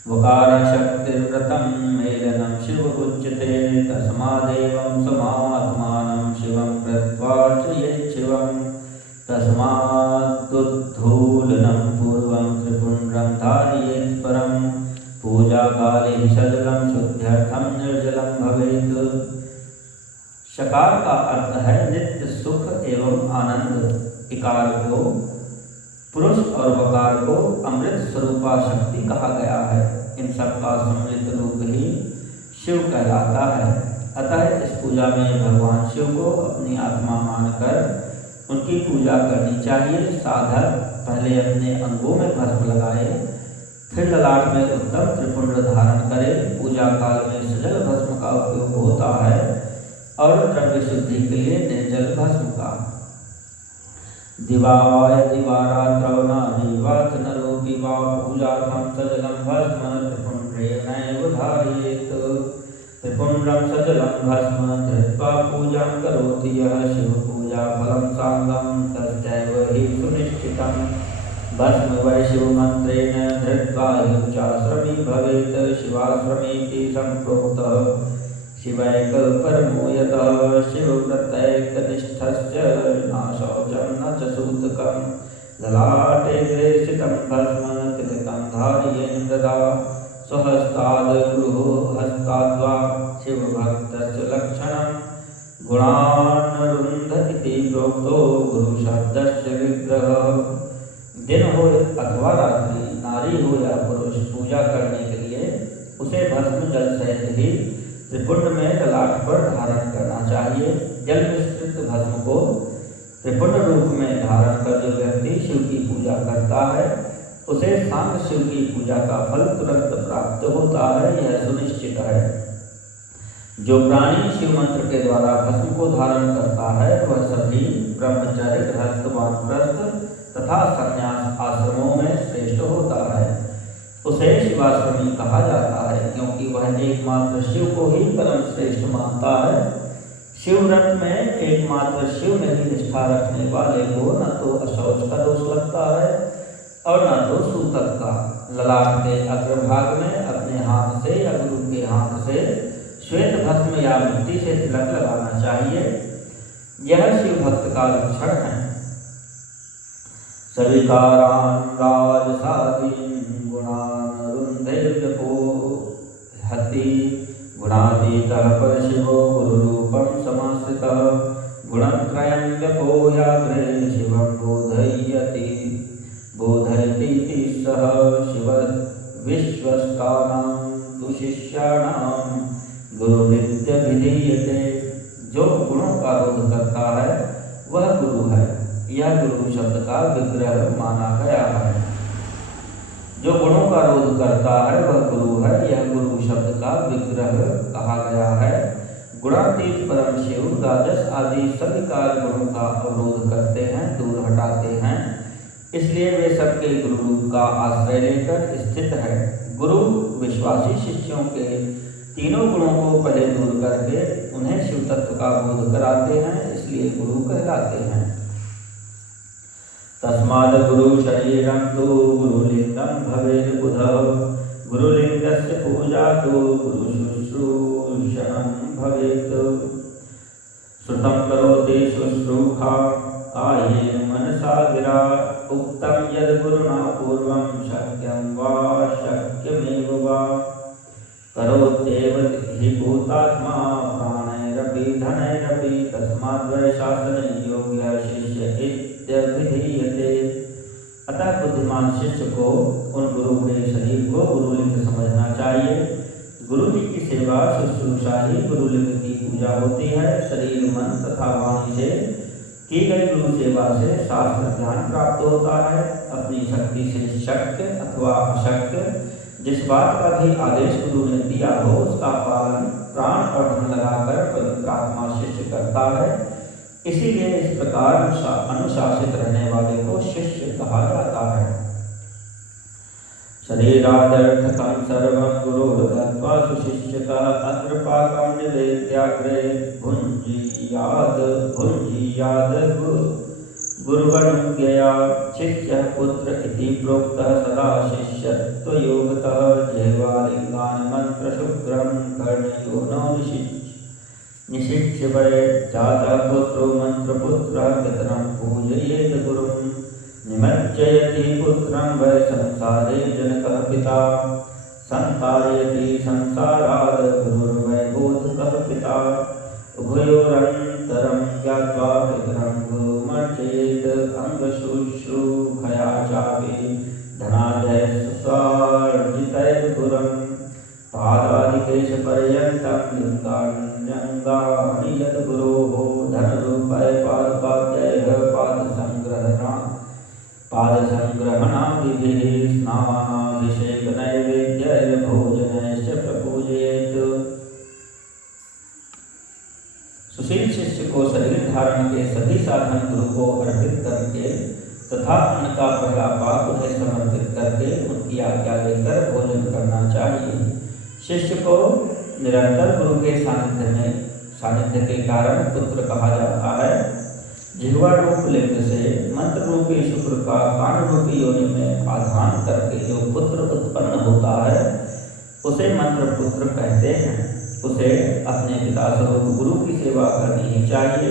वकार शक्तिव्रतं मेलनं शिव उच्यते, तस्मादेवं समात्मानं शिवं कृत्वार्चयेत् शिवं, तस्मादुद्धूलनं पूर्वं त्रिपुण्ड्रं धारयेत् परं, पूजाकाले सजलं शुद्ध्यर्थं निर्जलं भवेत्। शकार का अर्थ है नित्य सुख एवं आनंद। इकार को पुरुष और वकार को अमृत स्वरूपा शक्ति कहा गया है। इन सब का सम्मिलित रूप ही शिव कहलाता है। अतः इस पूजा में भगवान शिव को अपनी आत्मा मानकर उनकी पूजा करनी चाहिए। साधक पहले अपने अंगों में भस्म लगाए, फिर ललाट में उत्तम त्रिपुंड धारण करे। पूजा काल में सजल भस्म का उपयोग होता है और द्रव्य शुद्धि के लिए निर्जल भस्म का। दिवावाय दिवारात्रौ नारीवात नरोपि वा, पूजार्थं सजलं भस्म त्रिपुण्ड्रेणैव धारयेत्। त्रिपुण्ड्रं सजलं भस्म धृत्वा पूजां करोति यः, शिवपूजाफलं साङ्गं तस्यैव हि सुनिश्चितं। भस्म वै शिवमन्त्रेण धृत्वा युचाश्रमी भवेत्, शिवाश्रमीति सम्प्रोक्तः शिवैक परमो यतः। शिवव्रतैकनिष्ठस्य न शौचं न च सूतकं, ललाटे प्रेषितं भस्म तिलकं धारयेन्द्रदा। स्वहस्ताद् गुरुः हस्ताद्वा शिवभक्तस्य लक्षणं, गुणानरुन्ध इति प्रोक्तो गुरुशब्दस्य विग्रहः। दिन हो अथवा रात्रि, नारी हो या पुरुष, पूजा करने के लिए उसे भस्म जल सहित ही त्रिपुंड में ललाट पर धारण करना चाहिए। जल मिश्रित भस्म को त्रिपुंड रूप में धारण कर जो व्यक्ति शिव की पूजा करता है, उसे सांग शिव की पूजा का फल तुरंत प्राप्त होता है, यह सुनिश्चित है। जो प्राणी शिव मंत्र के द्वारा भस्म को धारण करता है, वह सभी ब्रह्मचर्य, गृहस्थ, वानप्रस्थ तथा संन्यास आश्रमों में श्रेष्ठ होता है। उसे शिवाश्रमी कहा जाता है, क्योंकि वह एकमात्र शिव को ही परम श्रेष्ठ मानता है। शिव व्रत में एकमात्र शिव में ही निष्ठा रखने वाले को न तो अशौच का दोष लगता है और न तो सूतक का। ललाट के अग्रभाग में अपने हाथ से या गुरु के हाथ से श्वेत भस्म या मिट्टी से तिलक लगाना चाहिए। यह शिव भक्त का लक्षण है। सविकारान् राजसादीन् गुणान् रुन्धैर्व्यपोहति, गुणातीतः परशिवो गुरुरूपं समाश्रितः। गुणत्रयं व्यपोह्याग्रे शिवं बोधयतीति सः, शिव विश्वस्तानां तु शिष्याणां गुरुरित्यभिधीयते। जो गुणों का रोध करता है वह गुरु है, यह गुरु शब्द का विग्रह माना गया है। जो गुणों का रोध करता है वह गुरु है, यह गुरु शब्द का विग्रह कहा गया है। गुणातीत परम शिव राजस आदि सविकार गुणों का अवरोध करते हैं, दूर हटाते हैं, इसलिए वे सबके गुरु रूप का आश्रय लेकर स्थित है। गुरु विश्वासी शिष्यों के तीनों गुणों को पहले दूर करके उन्हें शिव तत्व का बोध कराते हैं, इसलिए गुरु कहलाते हैं। तस्माद् गुरु शरीरं तु गुरुलिंगं भवेत् बुधः, गुरुलिंगस्य पूजा तु गुरु शुश्रूषणं भवेत्। श्रुतं करोति शुश्रूषा कायेन मनसा गिरा, उक्तं यद् गुरुणा पूर्वं शक्यं वा शक्यमेव वा। करोत्येव हि भूतात्मा प्राणैरपि धनैरपि, तस्माद् वै शासने योग्यः शिष्य इत्यभिधीयते। अतः बुद्धिमान शिष्य को उन गुरु के शरीर को गुरुलिंग समझना चाहिए। गुरु जी की सेवा शुश्रूषा ही गुरुलिंग की पूजा होती है। शरीर, मन तथा वाणी से की गई गुरु सेवा से शास्त्र ज्ञान प्राप्त होता है। अपनी शक्ति से शक्य अथवा अशक्य जिस बात का भी आदेश गुरु ने दिया हो उसका पालन प्राण और धन लगाकर पवित्र आत्मा शिष्य करता है। इसीलिए इस प्रकार अनुशासित रहने वाले को शिष्य कहा जाता है। शरीरादर्थकं सर्वं गुरुर्दत्त्वा सुशिष्यतः अग्रपाकं निवेद्याग्रे भुञ्जीयाद गुरुवनुज्ञया शिष्यः पुत्र इति प्रोक्तः सदा शिष्यत्वयोगतः जिह्वालिङ्गान् मन्त्रशुभ्रं कर्णयो न निशिक्ष्य वै जातः पुत्रो मन्त्रपुत्रः पितरं पूजयेत् गुरुं निमज्जयति पुत्रं वै संसारे जनकः पिता संतारयति संसारात् गुरुर्वै बोधकः पिता उभयोरन्तरं ज्ञात्वा पितरं गुरुमर्चयेत् अंगशुश्रूषया चापि धनादयस्वार्जितैर्गुरुं पादादिकेशपर्यन्तं लिङ्गानि यद्गुरोः धनरूपाय पादपाद्यैः पादसंग्रहणादिभिः स्नानाभिषेकनैवेद्यैर्भोजनैश्च प्रपूजयेत्। सुशील शिष्य को शरीर धारण के सभी साधन गुरु को अर्पित करके तथा अन्न का पहला पाक उन्हें समर्पित करके उनकी आज्ञा लेकर भोजन करना चाहिए। शिष्य को निरंतर गुरु के सानिध्य के कारण पुत्र कहा जाता है। जिह्वा रूप लिंग से मंत्र रूपी शुक्र का कान रूपी योनि में आधान करके जो पुत्र उत्पन्न होता है उसे मंत्र पुत्र कहते हैं। उसे अपने पिता स्वरूप गुरु की सेवा करनी ही चाहिए।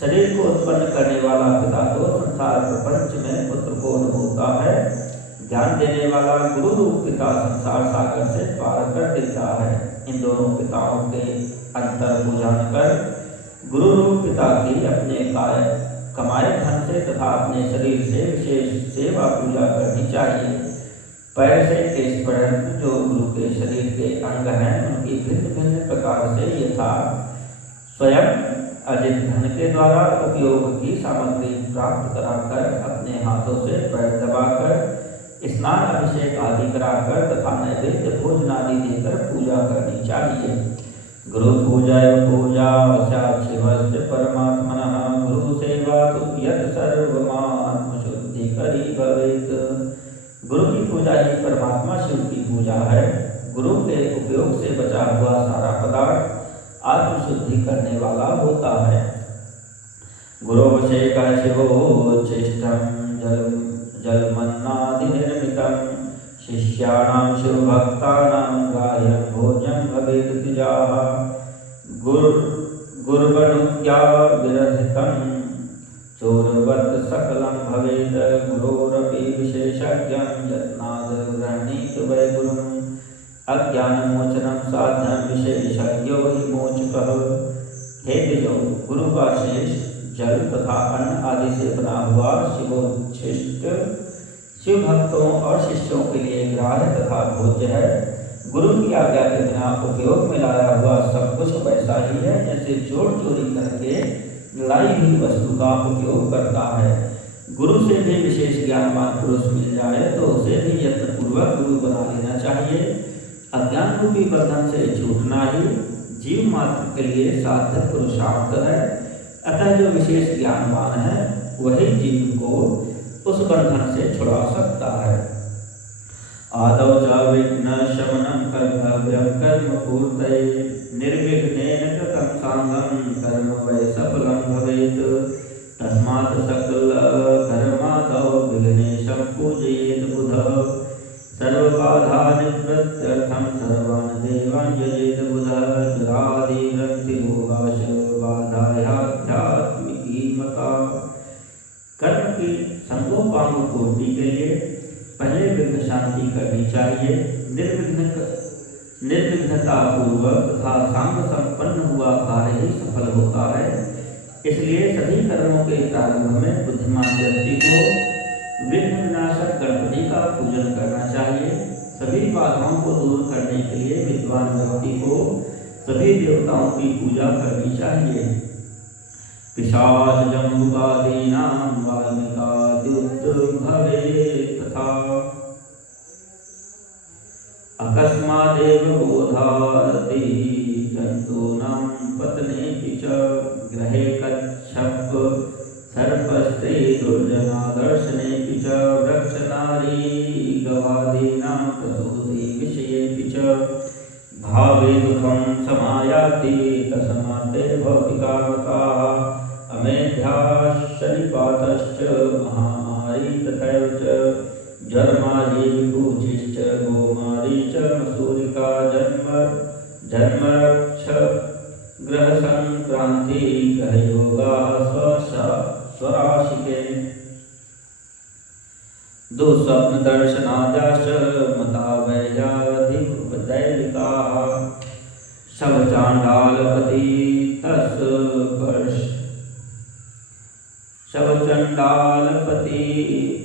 शरीर को उत्पन्न करने वाला पिता तो संसार प्रपंच में पुत्र को अनुभवता है। ज्ञान देने वाला गुरु रूप पिता संसार सागर से पार कर देता है। इन दोनों पिताओं के अंतर को जानकर गुरु रूप पिता की अपने कमाए धन से तथा अपने शरीर से विशेष सेवा पूजा करनी चाहिए। पैर से केश पर्यंत जो गुरु के शरीर के अंग हैं उनकी भिन्न भिन्न प्रकार से यथा स्वयं अर्जित धन के द्वारा उपयोग की सामग्री प्राप्त कराकर अपने हाथों से पैर दबाकर स्नान अभिषेक आदि कराकर तथा नैवेद्य भोजन आदि देकर पूजा करनी चाहिए। गुरु पूजा साक्षिवस्य परमात्मनः गुरु सेवा तु यत् सर्वमात्मशुद्धि करी भवेत्। गुरु की पूजा ही परमात्मा शिव की पूजा है। गुरु के उपयोग से बचा हुआ सारा पदार्थ आत्मशुद्धि करने वाला होता है। गुरोऽभिषेकः शिवोच्छिष्टं जलमन्नादिनिर्मितं शिष्याणां शिवभक्तानां ग्राह्यं भोज्यं भवेत् द्विजाः गुरुवनुज्ञा विरहितं चोरवत् सकलं भवेत् गुरोरपि विशेषज्ञं यत्नाद् गृह्णीत वै गुरुम् अज्ञानमोचनं साध्यं विशेषज्ञो हि मोचकः। हे द्विजों, गुरु का शेष जल तथा अन्न आदि से बना हुआ शिवोच्छिष्ट शिव भक्तों और शिष्यों के लिए ग्राह्य तथा भोज्य है। गुरु की आज्ञा के बिना उपयोग में लाया हुआ सब कुछ वैसा ही है जैसे चोर चोरी करके लाई हुई वस्तु का उपयोग करता है। गुरु से भी विशेष ज्ञानवान पुरुष मिल जाए तो उसे भी यत्नपूर्वक गुरु बना लेना चाहिए। अज्ञान रूपी बंधन से छूटना ही जीव मात्र के लिए साध्य पुरुषार्थ है। अतः जो विशेष ज्ञानवान है वही जीव को उस बंधन से छुड़ा सकता है। आदौ च विघ्नशमनं कर्तव्यं कर्म पूर्तये निर्विघ्नेन कृतं साङ्गं कर्म वै सफलं भवेत्। तस्मात् सकल कर्मादौ विघ्नेशं पूजयेत् बुधः सर्वबाधानिवृत्त्यर्थं सर्वान् देवान् यजेत् बुधः। जरादिग्रन्थिरोगाश बाधायाध्यात्मिकी मता। कर्म की संगोपांग पूर्ति के लिए पहले विघ्न शांति करनी चाहिए। निर्विघ्नता पूर्वक तथा सांग संपन्न हुआ कार्य ही सफल होता है। इसलिए सभी कर्मों के प्रारंभ में बुद्धिमान व्यक्ति को विघ्न विनाशक गणपति का पूजन करना चाहिए। सभी बाधाओं को दूर करने के लिए विद्वान व्यक्ति को सभी देवताओं की पूजा करनी चाहिए। पिशाच जम्बुकादीनां वाल्मीकाद्युत भवेत् तथा। महादेव बोधारति जन्तूनां पतनेऽपि च ग्रहे कच्छप सर्पस्त्री दुर्जना दर्शनेऽपि च वृक्षनारी गवादीनां प्रसूति विषयेऽपि च भावे दुःखं समायाति तस्मात् ते भौतिकामताः अमेध्याः शनिपातश्च महामारी तथैव च जन्मादि विभूतिश्च गोमारी च मसूरिका जन्मरक्ष ग्रहसंक्रांति ग्रहयोगाः स्वराशिके दुःस्वप्नदर्शनादाश्च मतावैयाधिदैविकाः शवचाण्डालपति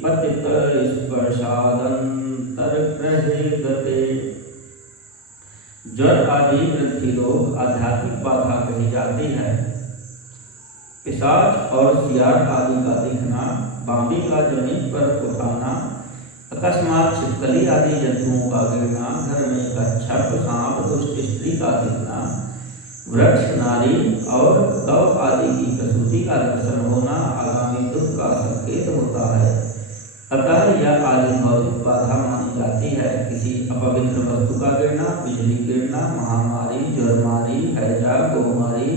पतित स्पर्शादंतरग्रहे गते। ज्वर आदि ग्रंथि रोग आध्यात्मिक बाधा कही जाती है। पिशाच और सियार आदि का दिखना, बांबी का जमीन पर उठाना, अकस्मात छिपकली आदि जंतुओं का गिरना, घर में कच्छप सांप दुष्ट स्त्री का दिखना, वृक्ष नारी और गौ आदि की प्रसूति का दर्शन होना आगामी दुख का संकेत होता है। अतः यह आदि भौतिक बाधा मानी जाती है। किसी अपवित्र वस्तु का गिरना, बिजली गिरना, महामारी, ज्वरमारी, हैजा, गोमारी,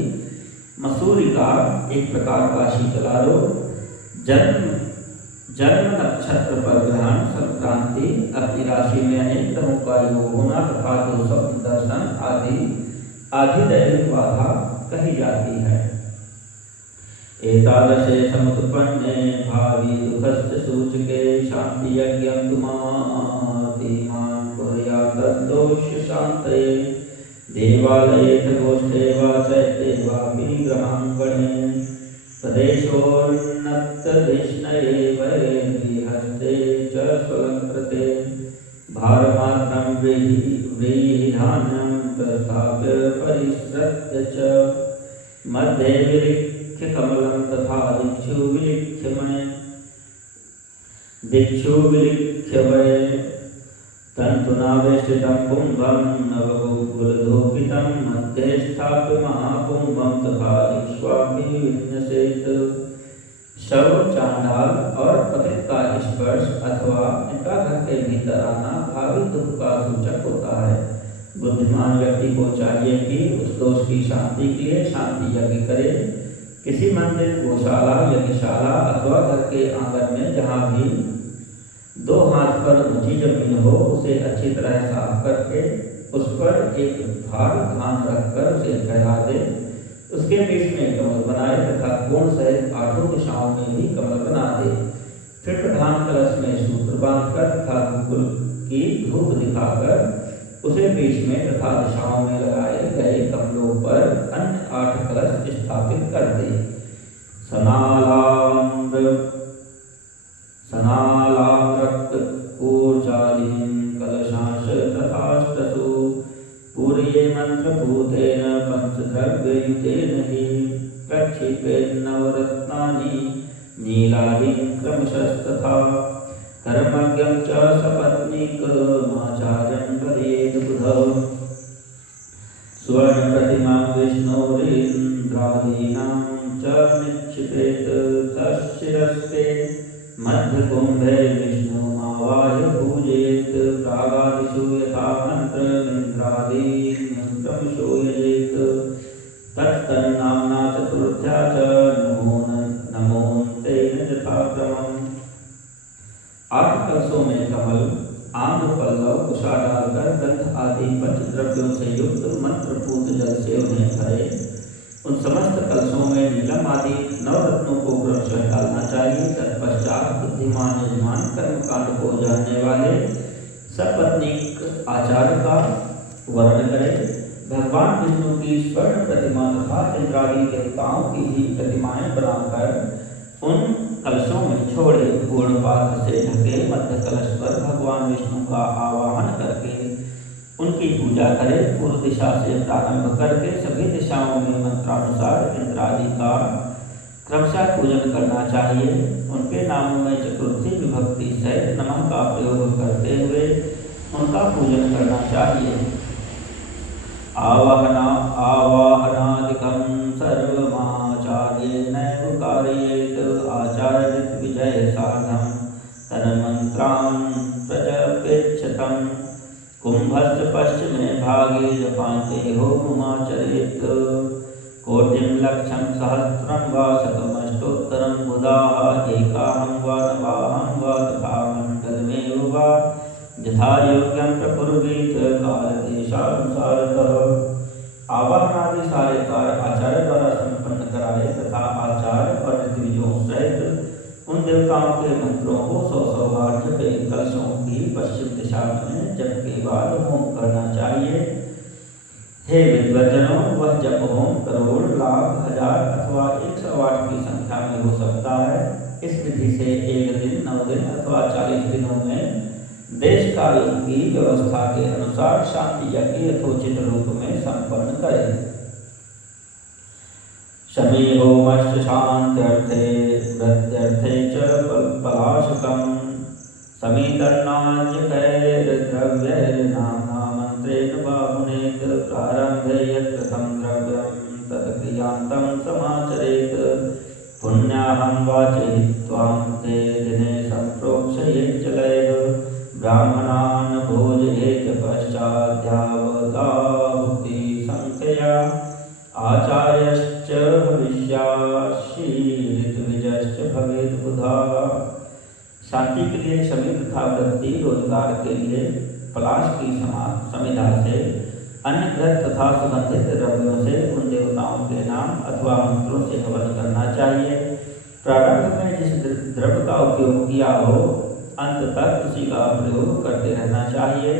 मसूरिका एक प्रकार का शीतला रोग, जन्म नक्षत्र पर ग्रहण संक्रांति, अपनी राशि में अनेक ग्रहों का योग होना तथा दुःस्वप्न दर्शन आदि दैविक बाधा कही जाती है। एतादृशे समुत्पन्ने भावी दुःखस्य सूचके शान्ति यज्ञं तुमातिमान् कुर्यात् तद्दोष्य शान्तये देवालये च गोष्ठे वा चैत्ये वापि गृहाङ्गणे प्रदेशोन्नतधिष्णये वैर्गृहस्थे च स्वलङ्कृते भारमात्रं व्रीहिधान्यं प्रस्थाप्य परिसृत्य च मध्ये विलिख्य कमलं तथा दिक्षु विलिख्य वै तन्तुनावेष्टितं कुम्भं नवगोकुलधूपितं मध्ये स्थाप्य महाकुम्भं तथा दिक्ष्वापि विन्यसेत्। शव, चांडाल और पतित का स्पर्श अथवा इनका घर के भीतर आना भावी दुख का सूचक होता है। बुद्धिमान व्यक्ति को चाहिए कि उस दोष की शांति के लिए शांति यज्ञ करे। किसी मंदिर, गौशाला, यज्ञशाला अथवा घर के आंगन में जहाँ भी 2 हाथ पर ऊंची जमीन हो उसे अच्छी तरह साफ करके उस पर एक भार धान रखकर उसे फैला दे। उसके बीच में कमल बनाए तथा कोण सहित 8 दिशाओं में भी कमल बना दे। फिर प्रधान कलश में सूत्र बांधकर तथा गोकुल की धूप दिखाकर उसे बीच में तथा दिशाओं में लगाए गए कमलों पर अन्य 8 कलश स्थापित कर दे। सनालाम्रक्त ऊर्जालीं कलशांश तथाष्टसु पूर्ये मंत्रभूतेन पंचद्रव्ययुतेन हि प्रक्षिपेन्नवरत्नानि नीलानि क्रमशस्तथा कर्मज्ञं च सपत्नीकमाचार्यं वदेत् बुधः स्वर्णप्रतिमां विष्णोरिन्द्रादीनां च निक्षिपेत् तच्छिरस्ते मध्यकुम्भे विष्णुमावाह्य पूजयेत् प्रागादिषु यथा मन्त्रमिन्द्रादीन्यन्त्रं यजेत् तत्तन्नाम्ना चतुर्थ्या च नमोन्तेन यथाक्रमम्। 8 कलशों में कमल, आम्र, पल्लव, कुशा डालकर गंध आदि पंचद्रव्यों से युक्त मंत्रपूत जल से उन्हें भरे। उन समस्त कलशों में नीलम आदि 9 रत्नों को क्रमशः डालना चाहिए। तत्पश्चात बुद्धिमान यजमान कर्मकांड को जानने वाले सपत्नीक आचार्य का वर्णन करें। भगवान विष्णु की स्वर्ण प्रतिमा तथा इंद्रादी देवताओं की भी प्रतिमाएं बनाकर उन कलशों में छोड़े। पूर्ण पात्र से ढके मध्य कलश पर भगवान विष्णु का आवाहन करके उनकी पूजा करें। पूर्व दिशा से प्रारंभ करके सभी दिशाओं में मंत्रानुसार इंद्रादि का क्रमशः पूजन करना चाहिए। उनके नामों में चतुर्थी विभक्ति सहित नमः का प्रयोग करते हुए उनका पूजन करना चाहिए। आवाहनादिकं सर्वमाचार्येणैव कारयेत्। आचार्यविजयसाधं तन्मन्त्रान् प्रजपेक्षतम्। कुम्भस्य पश्चिमे भागे जपान्ते होममाचरेत्। कोटिं लक्षं सहस्रं वा शतमष्टोत्तरं बुधाः एकाहं वा नवाहं वा तथा मण्डलमेव वा यथा योग्यं प्रकुर्वीत कालदेशानुसारतः। आवाहन आदि सारे कार्य आचार्य द्वारा संपन्न कराए तथा आचार्य और ऋत्विजों सहित उन देवताओं के मंत्रों को 100 बार जपे। कलशों की पश्चिम दिशा में जप के बाद होम करना चाहिए। हे विद्वज्जनों, वह जप होम करोड़, लाख, हजार अथवा 108 की संख्या में हो सकता है। इस विधि से 1 दिन, 9 दिन अथवा 40 दिनों में देश काल की व्यवस्था के अनुसार शांति यज्ञ यथोचित रूप में संपन्न करें। शमी होमश्च शान्त्यर्थे वृद्ध्यर्थे च पलाशकम्। समीकरणान्यकैर्द्रव्यैर्नाम्ना मन्त्रेण वा मुनेत्। प्रारम्भे यत्प्रथमं द्रव्यं तत्क्रियान्तं समाचरेत्। पुण्याहं वाचि त्वान्ते दिने सम्प्रोक्षयेज्जलैः। ब्राह्मणान् भोजयेत् पश्चाद्यावदाहुति संख्यया। आचार्यश्च भविष्यासि ऋत्विजश्च भवेत् बुधाः। शांति के लिए शमी तथा वृद्धि, रोजगार के लिए पलाश की समिधा से, अन्य ग्रह तथा सुगंधित द्रव्यों से उन देवताओं के नाम अथवा मंत्रों से हवन करना चाहिए। प्रारंभ में जिस द्रव्य का उपयोग किया हो अंत तक उसी का प्रयोग करते रहना चाहिए।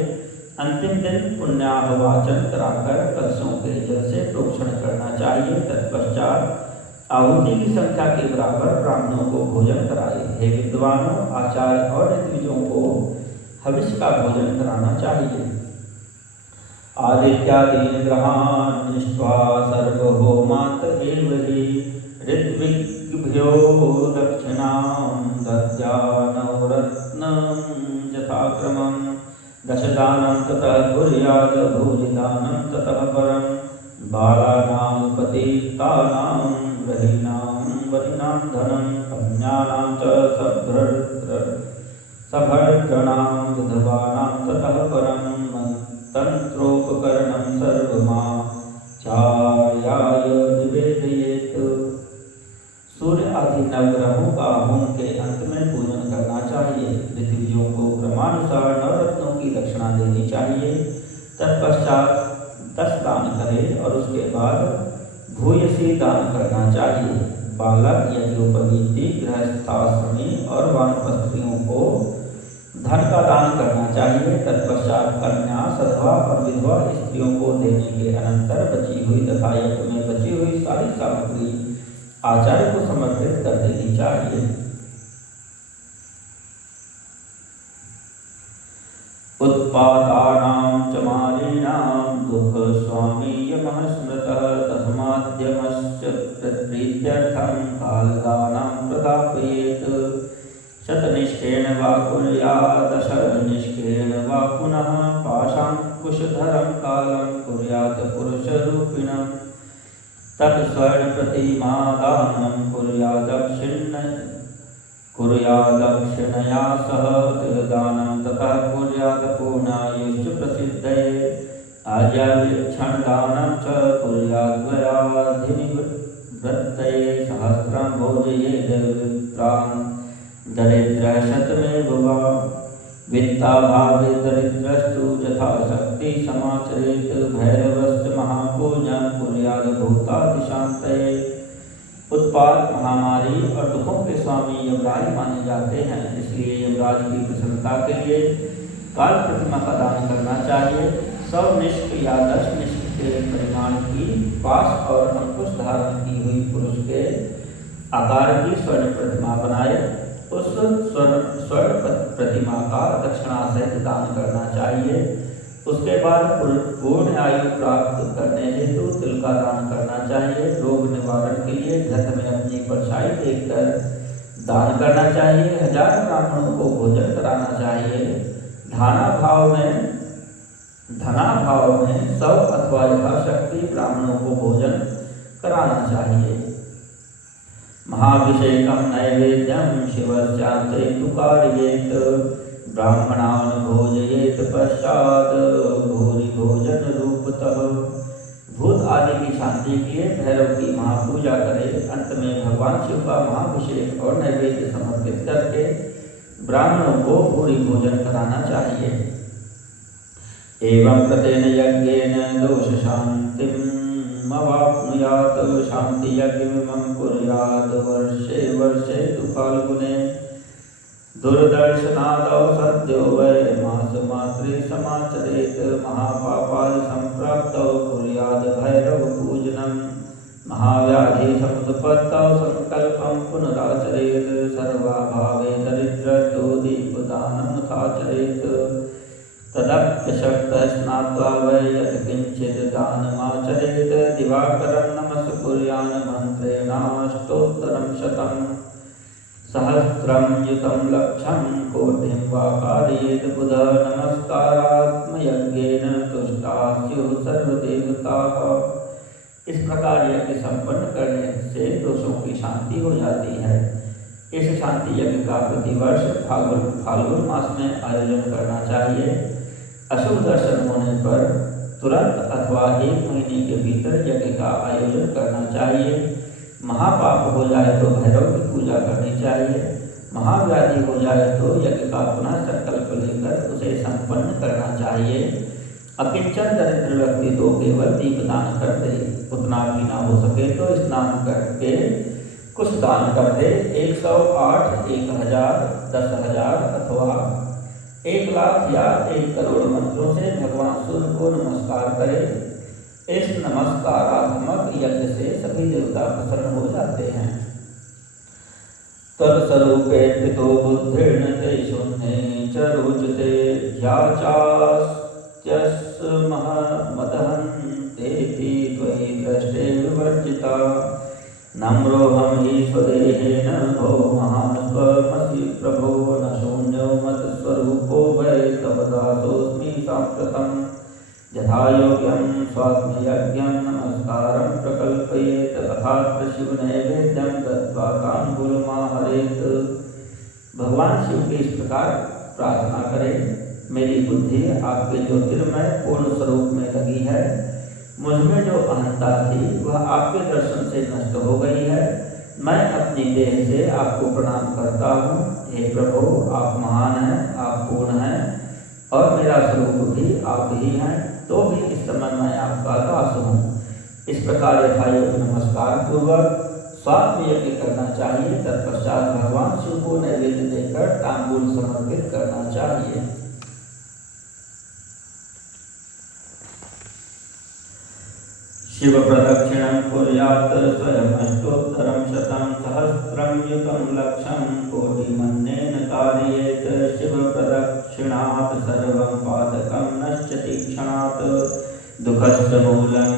अंतिम दिन पुण्याहवाचन कराकर कलशों के जल से प्रोक्षण करना चाहिए। तत्पश्चात आहुति की संख्या के बराबर ब्राह्मणों को भोजन कराए। हे विद्वानों, आचार्य और ऋत्विजों को हविष्य का भोजन कराना चाहिए। आदित्यादीन ग्रहान् निष्ट्वा सर्वहोमात् एव हि ऋत्विग्भ्यो दक्षिणां दद्यान्नवरत्नं यथाक्रमं। दशदानं ततः कुर्यात् भोजदानं ततः परं। बालानामुपतीतानां गृहीणां वरिणां धनं। कन्यानां च सभर्तॄणां विधवानां ततः परं। तंत्रोपकरणं सर्वमाचार्याय निवेदयेत्। सूर्य आदि नवग्रहों का होम के अंत में पूजन करना चाहिए। ऋत्विजों को क्रमानुसार नवरत्नों की दक्षिणा देनी चाहिए। तत्पश्चात 10 दान करें और उसके बाद भूयसी दान करना चाहिए। बालक, यज्ञोपवीति, गृहस्थाश्रमी और वानप्रस्थियों को धन का दान करना चाहिए। तत्पश्चात कन्या, सधवा और विधवा स्त्रियों को देने के अनंतर बची हुई तथा यज्ञ में बची हुई सारी सामग्री आचार्य को समर्पित कर देनी चाहिए। उत्पातानां च मालीनां दुःख स्वामीयमः स्मृतः। तस्माद्यमश्च प्रीत्यर्थं कालदानं प्रदापयेत्। शतनिष्ठेन वा कुर्यात्, दशनिष्ठेन वा पुनः। पाशाङ्कुशधरं कालं कुर्यात् पुरुषरूपिणम्। तत्स्वर्णप्रतिमादानं कुर्यादक्षिणया सह तिलदानं। ततः कुर्यात् पूर्णायुश्च प्रसिद्धये। आज्यावीक्षणदानं च कुर्याद्वयाधिनिवृत्तये। सहस्रं भोजयेद् विप्रान् दरिद्रः शतमेव वा। वित्ताभावे दरिद्रस्तु यथाशक्ति समाचरेत्। भैरवस्य महापूजनं कुर्यात् भूतादिशान्तये। उत्पात, महामारी और दुखों के स्वामी यमराज माने जाते हैं, इसलिए यमराज की प्रसन्नता के लिए काल प्रतिमा का दान करना चाहिए। 100 निष्ठ या 10 निष्ठ के परिमाण की पाश और अंकुश धारण की हुई पुरुष के आकार की स्वर्ण प्रतिमा बनाए। उस स्वर्ण प्रतिमा का दक्षिणा सहित दान करना चाहिए। उसके बाद पूर्ण आयु प्राप्त करने हेतु तिल का दान करना चाहिए। रोग निवारण के लिए घट में अपनी परछाई देखकर दान करना चाहिए। 1000 ब्राह्मणों को भोजन कराना चाहिए। धाना भाव में धनाभाव में 100 अथवा यथाशक्ति ब्राह्मणों को भोजन कराना चाहिए। महाभिषेकम नैवेद्यम शिवस्यान्ते तु कारयेत ब्राह्मणान् भोजयेत पश्चात् भूरि भोजन रूपतः। भूत आदि की शांति के लिए भैरव की महापूजा करे। अंत में भगवान शिव का महाभिषेक और नैवेद्य समर्पित करके ब्राह्मणों को भूरि भोजन कराना चाहिए। एवं प्रतेन यज्ञेन दोष शांतिम् अवाप्नुयात् शांति यज्ञमिमं कुर्यात् वर्षे वर्षे तु फाल्गुने दुर्दर्शनादौ सद्यो वै मासमात्रे समाचरेत् महापापादि सम्प्राप्तौ कुर्याद् भैरव पूजनम् महाव्याधि समुत्पत्तौ संकल्पं पुनराचरेत् सर्वाभावे दरिद्रस्तु दीपदानमुथाचरेत् तदप्यशक्तः स्नात्वा वै यत्किञ्चित् दानमाचरेत् दिवाकरं नमस्कुर्यान् मन्त्रेणाष्टोत्तरं शतं सहस्रं युतं लक्षं कोटिं वा कारयेत् बुधः नमस्कारात्मयज्ञेन तुष्टाः स्युः सर्वदेवताः। इस प्रकार यज्ञ संपन्न करने से दोषों की शांति हो जाती है। इस शांति यज्ञ का प्रतिवर्ष फाल्गुन मास में आयोजन करना चाहिए। अशुभ दर्शन होने पर तुरंत अथवा 1 महीने के भीतर यज्ञ का आयोजन करना चाहिए। महापाप हो जाए तो भैरव की पूजा करनी चाहिए। महाव्याधि हो जाए तो यज्ञ का पुनः संकल्प लेकर उसे संपन्न करना चाहिए। अकिंचन दरिद्र व्यक्ति तो केवल दीपदान कर दे, उतना भी ना हो सके तो स्नान करके कुछ दान कर दे। 108, 1000, 10,000 अथवा 1 लाख या 1 करोड़ मंत्रों से भगवान सूर्य को नमस्कार करे। इस नमस्कारात्मक यज्ञ से सभी देवता प्रसन्न हो जाते हैं। तत्स्वरूपे पितो बुद्धिर्न ते शून्ये च रोचते ध्याचास्त्यस्महमदहन्तेति त्वयि दृष्टे विवर्जिता नम्रोऽहं हि स्वदेहेन भो महास्वमसि प्रभो न शून्यो मत्स्वरूपो वै तव दासोऽस्मि साम्प्रतम् यथा योग्यं स्वात्मयज्ञं नमस्कारं प्रकल्पयेत् अथात्र शिवनैवेद्यं दत्त्वा ताम्बूलमाहरेत्। भगवान शिव की इस प्रकार प्रार्थना करें, मेरी बुद्धि आपके ज्योतिर्मय पूर्ण स्वरूप में लगी है। मुझमें जो अहंता थी वह आपके दर्शन से नष्ट हो गई है। मैं अपनी देह से आपको प्रणाम करता हूँ। हे प्रभु, आप महान हैं, आप पूर्ण हैं और मेरा स्वरूप भी आप ही हैं, तो भी इस समय मैं आपका दास हूँ। इस प्रकार यथायोग्य नमस्कार पूर्वक स्वात्म यज्ञ करना चाहिए। तत्पश्चात भगवान शिव को नैवेद्य देकर तांबूल समर्पित करना चाहिए। शिव प्रदक्षिणं कुर्यात् स्वयं अष्टोत्तरं शतं सहस्रं युतं लक्षं कोटिमन्येन कारयेत्। शिव प्रदक्षिणात् सर्वं पातकं नश्यति क्षणात् दुःखस्य मूलं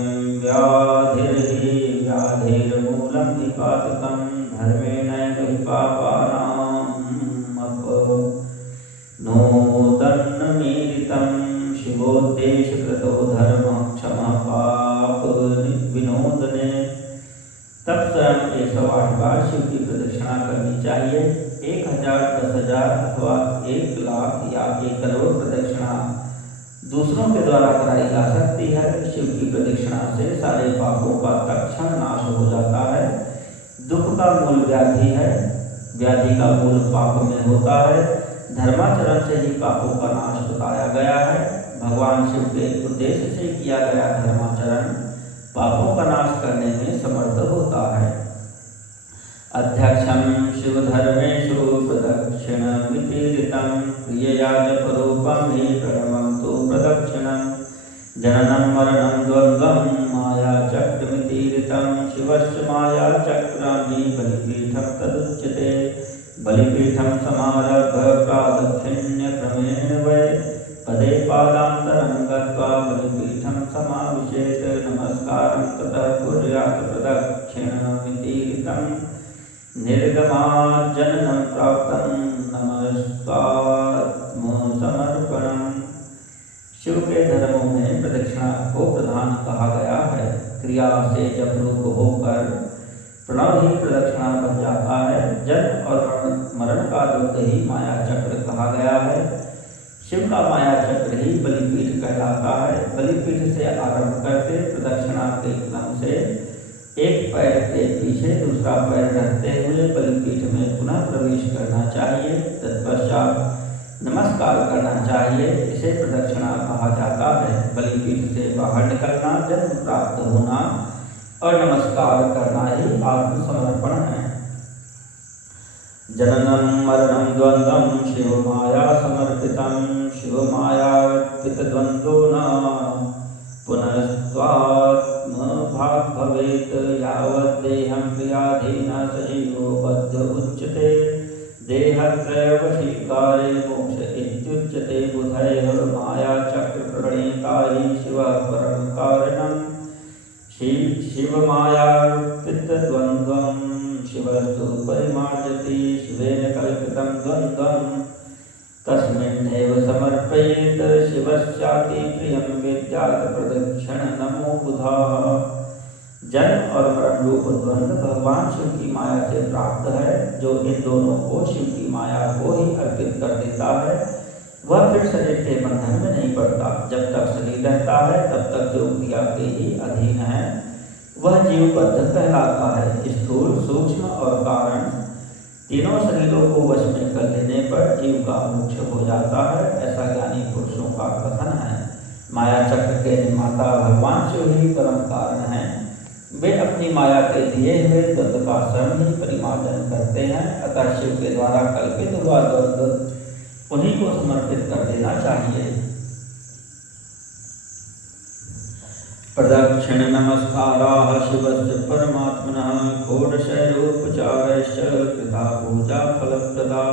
व्याधिर्हि व्याधेर्मूलं हि पातकं धर्मेणैव हि पापानामपनोदन्नमीरितं शिवोद्देशकृतो धर्मः क्षमः पाप विनोदने। तब स्वयं 108 बार शिव की प्रदक्षिणा करनी चाहिए। 1000, 10,000 अथवा 1 लाख या 1 करोड़ प्रदक्षिणा दूसरों के द्वारा कराई जा सकती है। शिव की प्रदक्षिणा से सारे पापों का तत्क्षण नाश हो जाता है। दुख का मूल व्याधि है, व्याधि का मूल पाप में होता है। धर्माचरण से ही पापों का नाश बताया गया है। भगवान शिव के उद्देश्य से किया गया धर्माचरण पापों का नाश करने में समर्थ होता है। अध्यक्षं शिव धर्मेषु प्रदक्षिणमितीरितं क्रियया जपरूपं हि प्रणवन्तु प्रदक्षिणं जननं मरणं द्वन्द्वं मायाचक्रमितीरितं शिवस्य मायाचक्रं हि बलिपीठं तदुच्यते। बलिपीठं समारभ्य प्रादक्षिण्यक्रमेण वै पदे पादान्तरं गत्वा बलिपीठं समाविशेत्। नमस्कारं ततः कुर्यात् प्रदक्षिणमितीरितं निर्गमाज्जननं प्राप्तं नमस्तात्मसमर्पणम्। शिव के धर्मों क्रिया से जब रूप होकर प्रणव ही प्रदक्षिणा बन जाता है। जन्म और मरण का द्वंद्व ही माया चक्र कहा गया है। शिव का माया चक्र ही बलिपीठ कहलाता है। बलिपीठ से आरंभ करके प्रदक्षिणा के क्रम से एक पैर के पीछे दूसरा पैर रखते हुए बलिपीठ में पुनः प्रवेश करना चाहिए। तत्पश्चात नमस्कार करना चाहिए। इसे प्रदक्षिणा कहा जाता है। बलिपीठ से बाहर निकलना, जन्म प्राप्त होना और नमस्कार करना ही आत्मसमर्पण है। जननम मरणम द्वंद्वम शिव माया समर्पितम, शिव मायार्पित द्वंद्वो न पुनस्त्वात्म भाग भवेत, यावत् देहं क्रियाधीन सजीवो बद्ध उच्यते, देहत्रय वशीकारे मोक्ष इत्युच्यते। बुधैः माया चक्र प्रणेता हि शिवः परम कारणम्, शिव मायार्पित द्वंद्वं शिवस्तु परिमार्जति, शिवेन कल्पितं द्वंद्वं तस्मिन्नेव समर्पयेत्, शिवस्याति प्रियं विद्यात् प्रदक्षिण नमो बुधाः। जन्म और मरण रूप द्वंद्व भगवान शिव की माया से प्राप्त है। जो इन दोनों को शिव की माया को ही अर्पित कर देता है वह फिर शरीर के बंधन में नहीं पड़ता। जब तक शरीर रहता है तब तक जो क्रिया के ही अधीन है वह जीवबद्ध कहलाता है। स्थूल, सूक्ष्म और कारण तीनों शरीरों को वश में कर लेने पर जीव का मोक्ष हो जाता है, ऐसा ज्ञानी पुरुषों का कथन है। माया चक्र के निर्माता भगवान शिव ही परम कारण हैं। वे अपनी माया के दिए हुए द्वंद्व का स्वयं ही परिमार्जन करते हैं। अतः शिव के द्वारा कल्पित हुआ द्वंद्व उन्हीं को समर्पित कर देना चाहिए। प्रदक्षिण नमस्काराः शिवस्य परमात्मनः, षोडशैरोपचारैश्च कृता पूजा फलप्रदा।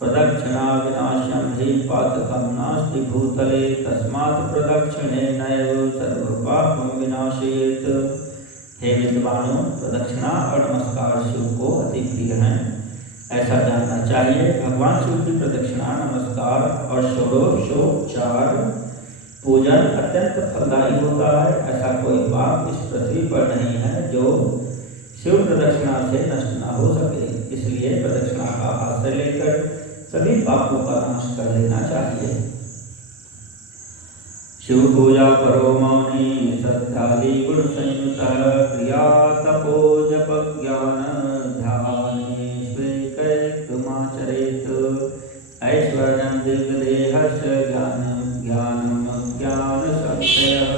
प्रदक्षिणा विनाशं हि पातकं नास्ति भूतले, तस्मात् प्रदक्षिणेनैव सर्वपापं विनाशयेत्। हे विद्वानों, प्रदक्षिणा और नमस्कार शिव को अति प्रिय हैं, ऐसा जानना चाहिए। भगवान शिव की प्रदक्षिणा, नमस्कार और षोडशोपचार पूजन अत्यंत फलदायी होता है। ऐसा कोई पाप इस पृथ्वी पर नहीं है जो शिव प्रदक्षिणा से नष्ट न हो सके। इसलिए प्रदक्षिणा का आश्रय लेकर सभी पापों का नाश कर लेना चाहिए। शिव पूजा करो मौनी सत्यादि गुण संयुतः, क्रिया तपो जप ज्ञान ध्यानेष्वैकैकमाचरेत्। ऐश्वर्यं दिव्यदेहस्य ज्ञानम ज्ञानसंशयः,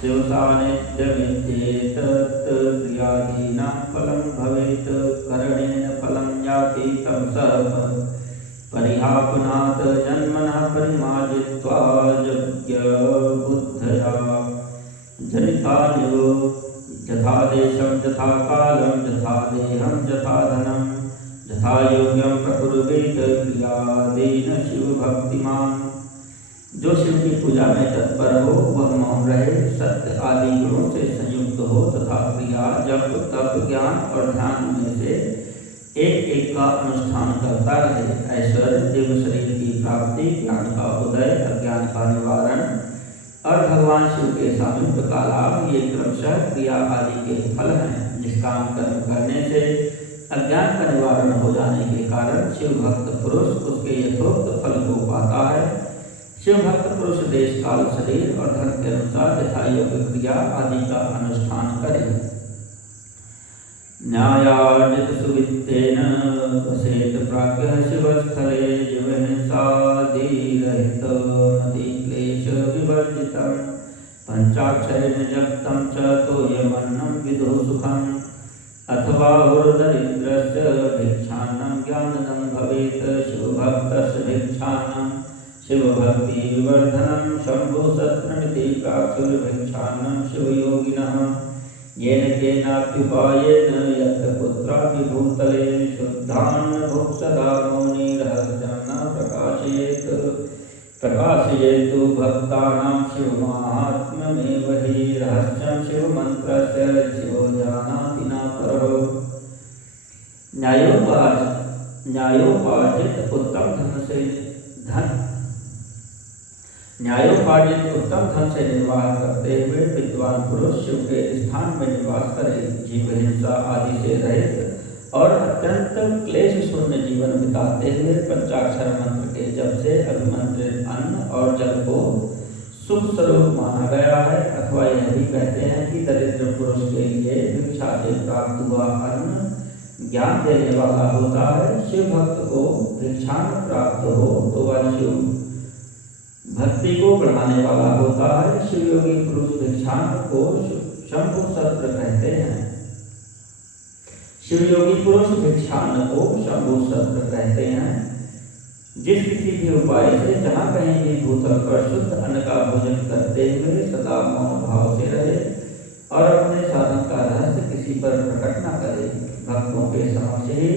शिव सान्निध्यमित्येतत् क्रियादीनां फलं भवेत्। करणेन फलं याति तमसः परिहापुनात्, जन्मनः परिमार्जित्वा यज्ञबुद्धया। जनितानिव यथा देशं यथा कालं, यथा देहं यथा धनं, यथा योग्यं प्रकुर्वेत क्रियादीन शिव भक्तिमान्। जो शिव की पूजा में तत्पर हो वह मौन रहे, सत्य आदि गुणों से संयुक्त हो तथा क्रिया, जप, तप, ज्ञान और ध्यान में से एक एक का अनुष्ठान करता रहे। ऐश्वर्य, दिव्य शरीर की प्राप्ति, ज्ञान का उदय, अज्ञान का निवारण और भगवान शिव के सामीप्य का लाभ, ये क्रमशः क्रिया आदि के फल हैं। निष्काम कर्म करने से अज्ञान का निवारण हो जाने के कारण शिव भक्त पुरुष उसके यथोक्त फल को पाता है। शिव भक्त पुरुष देश काल, शरीर और धन के अनुसार यथायोग्य क्रिया आदि का अनुष्ठान करे। न्यायार्जित सुवित्तेन वसेत प्राज्ञः शिवस्थले, जीवहिंसादिरहित मतिक्लेश विवर्जितं, पंचाक्षरेण जप्तं च तोयमन्नं विदुः सुखम्, अथवा हुर्दरिद्रस्य भिक्षान्नं ज्ञानदं भवेत्। शिवभक्तस्य भिक्षान्नं शिवभक्ति विवर्धनं, शम्भुसत्रमिति प्राचुर्भिक्षान्नं शिवयोगिनः, येन केनाप्युपायेन यत्र कुत्रापि भूतले, शुद्धान्न भुक्सदा मौनिरहस्यं न प्रकाशयेत्। प्रकाशयेतु भक्तानां शिवमाहात्म्यमेव हि, रहस्यं शिवमन्त्रस्य शिवो जानाति न परः। न्यायोपार्जित उत्तम धन से निर्वाह करते हुए विद्वान पुरुष शिव के स्थान स्थान में निवास करे, जीव हिंसा आदि से रहित और अत्यंत क्लेश शून्य जीवन बिताते हुए पंचाक्षर मंत्र के जप से अभिमंत्रित अन्न और जल को सुख स्वरूप माना गया है। अथवा यह भी कहते हैं कि दरिद्र पुरुष के लिए भिक्षा से प्राप्त हुआ अन्न ज्ञान देने वाला होता है। शिव भक्त को भिक्षान्न प्राप्त हो तो वह शिव भक्ति को बढ़ाने वाला होता है। शिव योगी पुरुष भिक्षान्न को शंभु सत्र कहते हैं। शिव योगी पुरुष भिक्षान्न को शंभु सत्र कहते हैं। जिस किसी भी उपाय से जहाँ कहीं भी भूतल पर शुद्ध अन्न का भोजन करते हुए सदा मौन भाव से रहे और अपने साधन का रहस्य किसी पर प्रकट न करे, भक्तों के समक्ष ही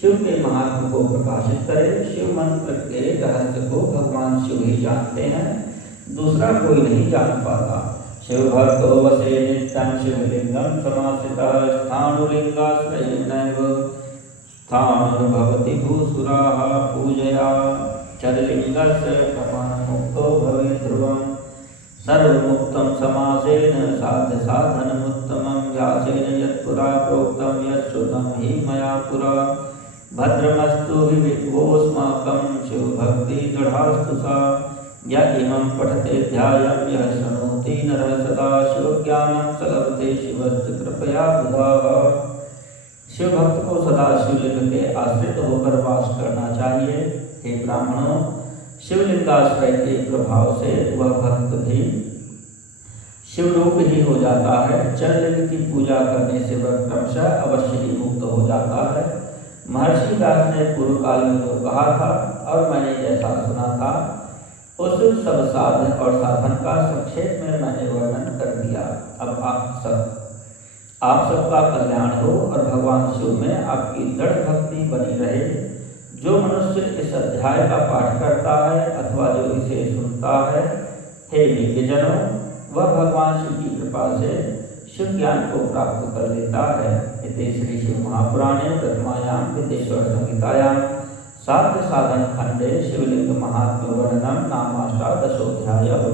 शिव के महात्म को प्रकाशित करे। शिव मंत्र के रहस्य को भगवान शिव ही जानते हैं, दूसरा कोई नहीं जान पाता। शिव भक्तो वसे नित्यं शिवलिंगं समाश्रितः स्थाणुलिंगाश्रयेणैव स्थाणुर्भवति भूसुराः पूजया चरलिंगस्य प्रमाणमुक्तो भवेत् ध्रुवम् सर्वमुक्तं समासेन साध्य साधनमुत्तमं व्यासेन यत्पुरा प्रोक्तं यच्छ्रुतं हि मया पुरा भद्रमस्तु हि विद्वोऽस्माकं शिवभक्ति दृढास्तु सा य इमं पठते ध्यायं यः शृणोति नरः सदा शिवज्ञानं स लभते शिवस्य कृपया बुधाः। शिव भक्त को सदा शिवलिंग के आश्रित होकर वास करना चाहिए। हे ब्राह्मणों, शिवलिंगाश्रय के प्रभाव से वह भक्त भी शिवरूप ही हो जाता है। चरलिंग की पूजा करने से वह क्रमशः अवश्य ही मुक्त हो जाता है। महर्षि दास ने पूर्व काल में जो कहा था और मैंने जैसा सुना था, उस सब साधन और साधन का संक्षेप में मैंने वर्णन कर दिया। अब आप सबका कल्याण हो और भगवान शिव में आपकी दृढ़ भक्ति बनी रहे। जो मनुष्य इस अध्याय का पाठ करता है अथवा जो इसे सुनता है, हे विज्ञजनों, वह भगवान शिव की कृपा से शिव ज्ञान को प्राप्त कर लेता है। इति श्री शिव महापुराणे प्रथमायां विदेश्वर संहितायां साध्य साधन खंडे शिवलिंग महात्म्य वर्णनम नामाष्टादशोऽध्यायः।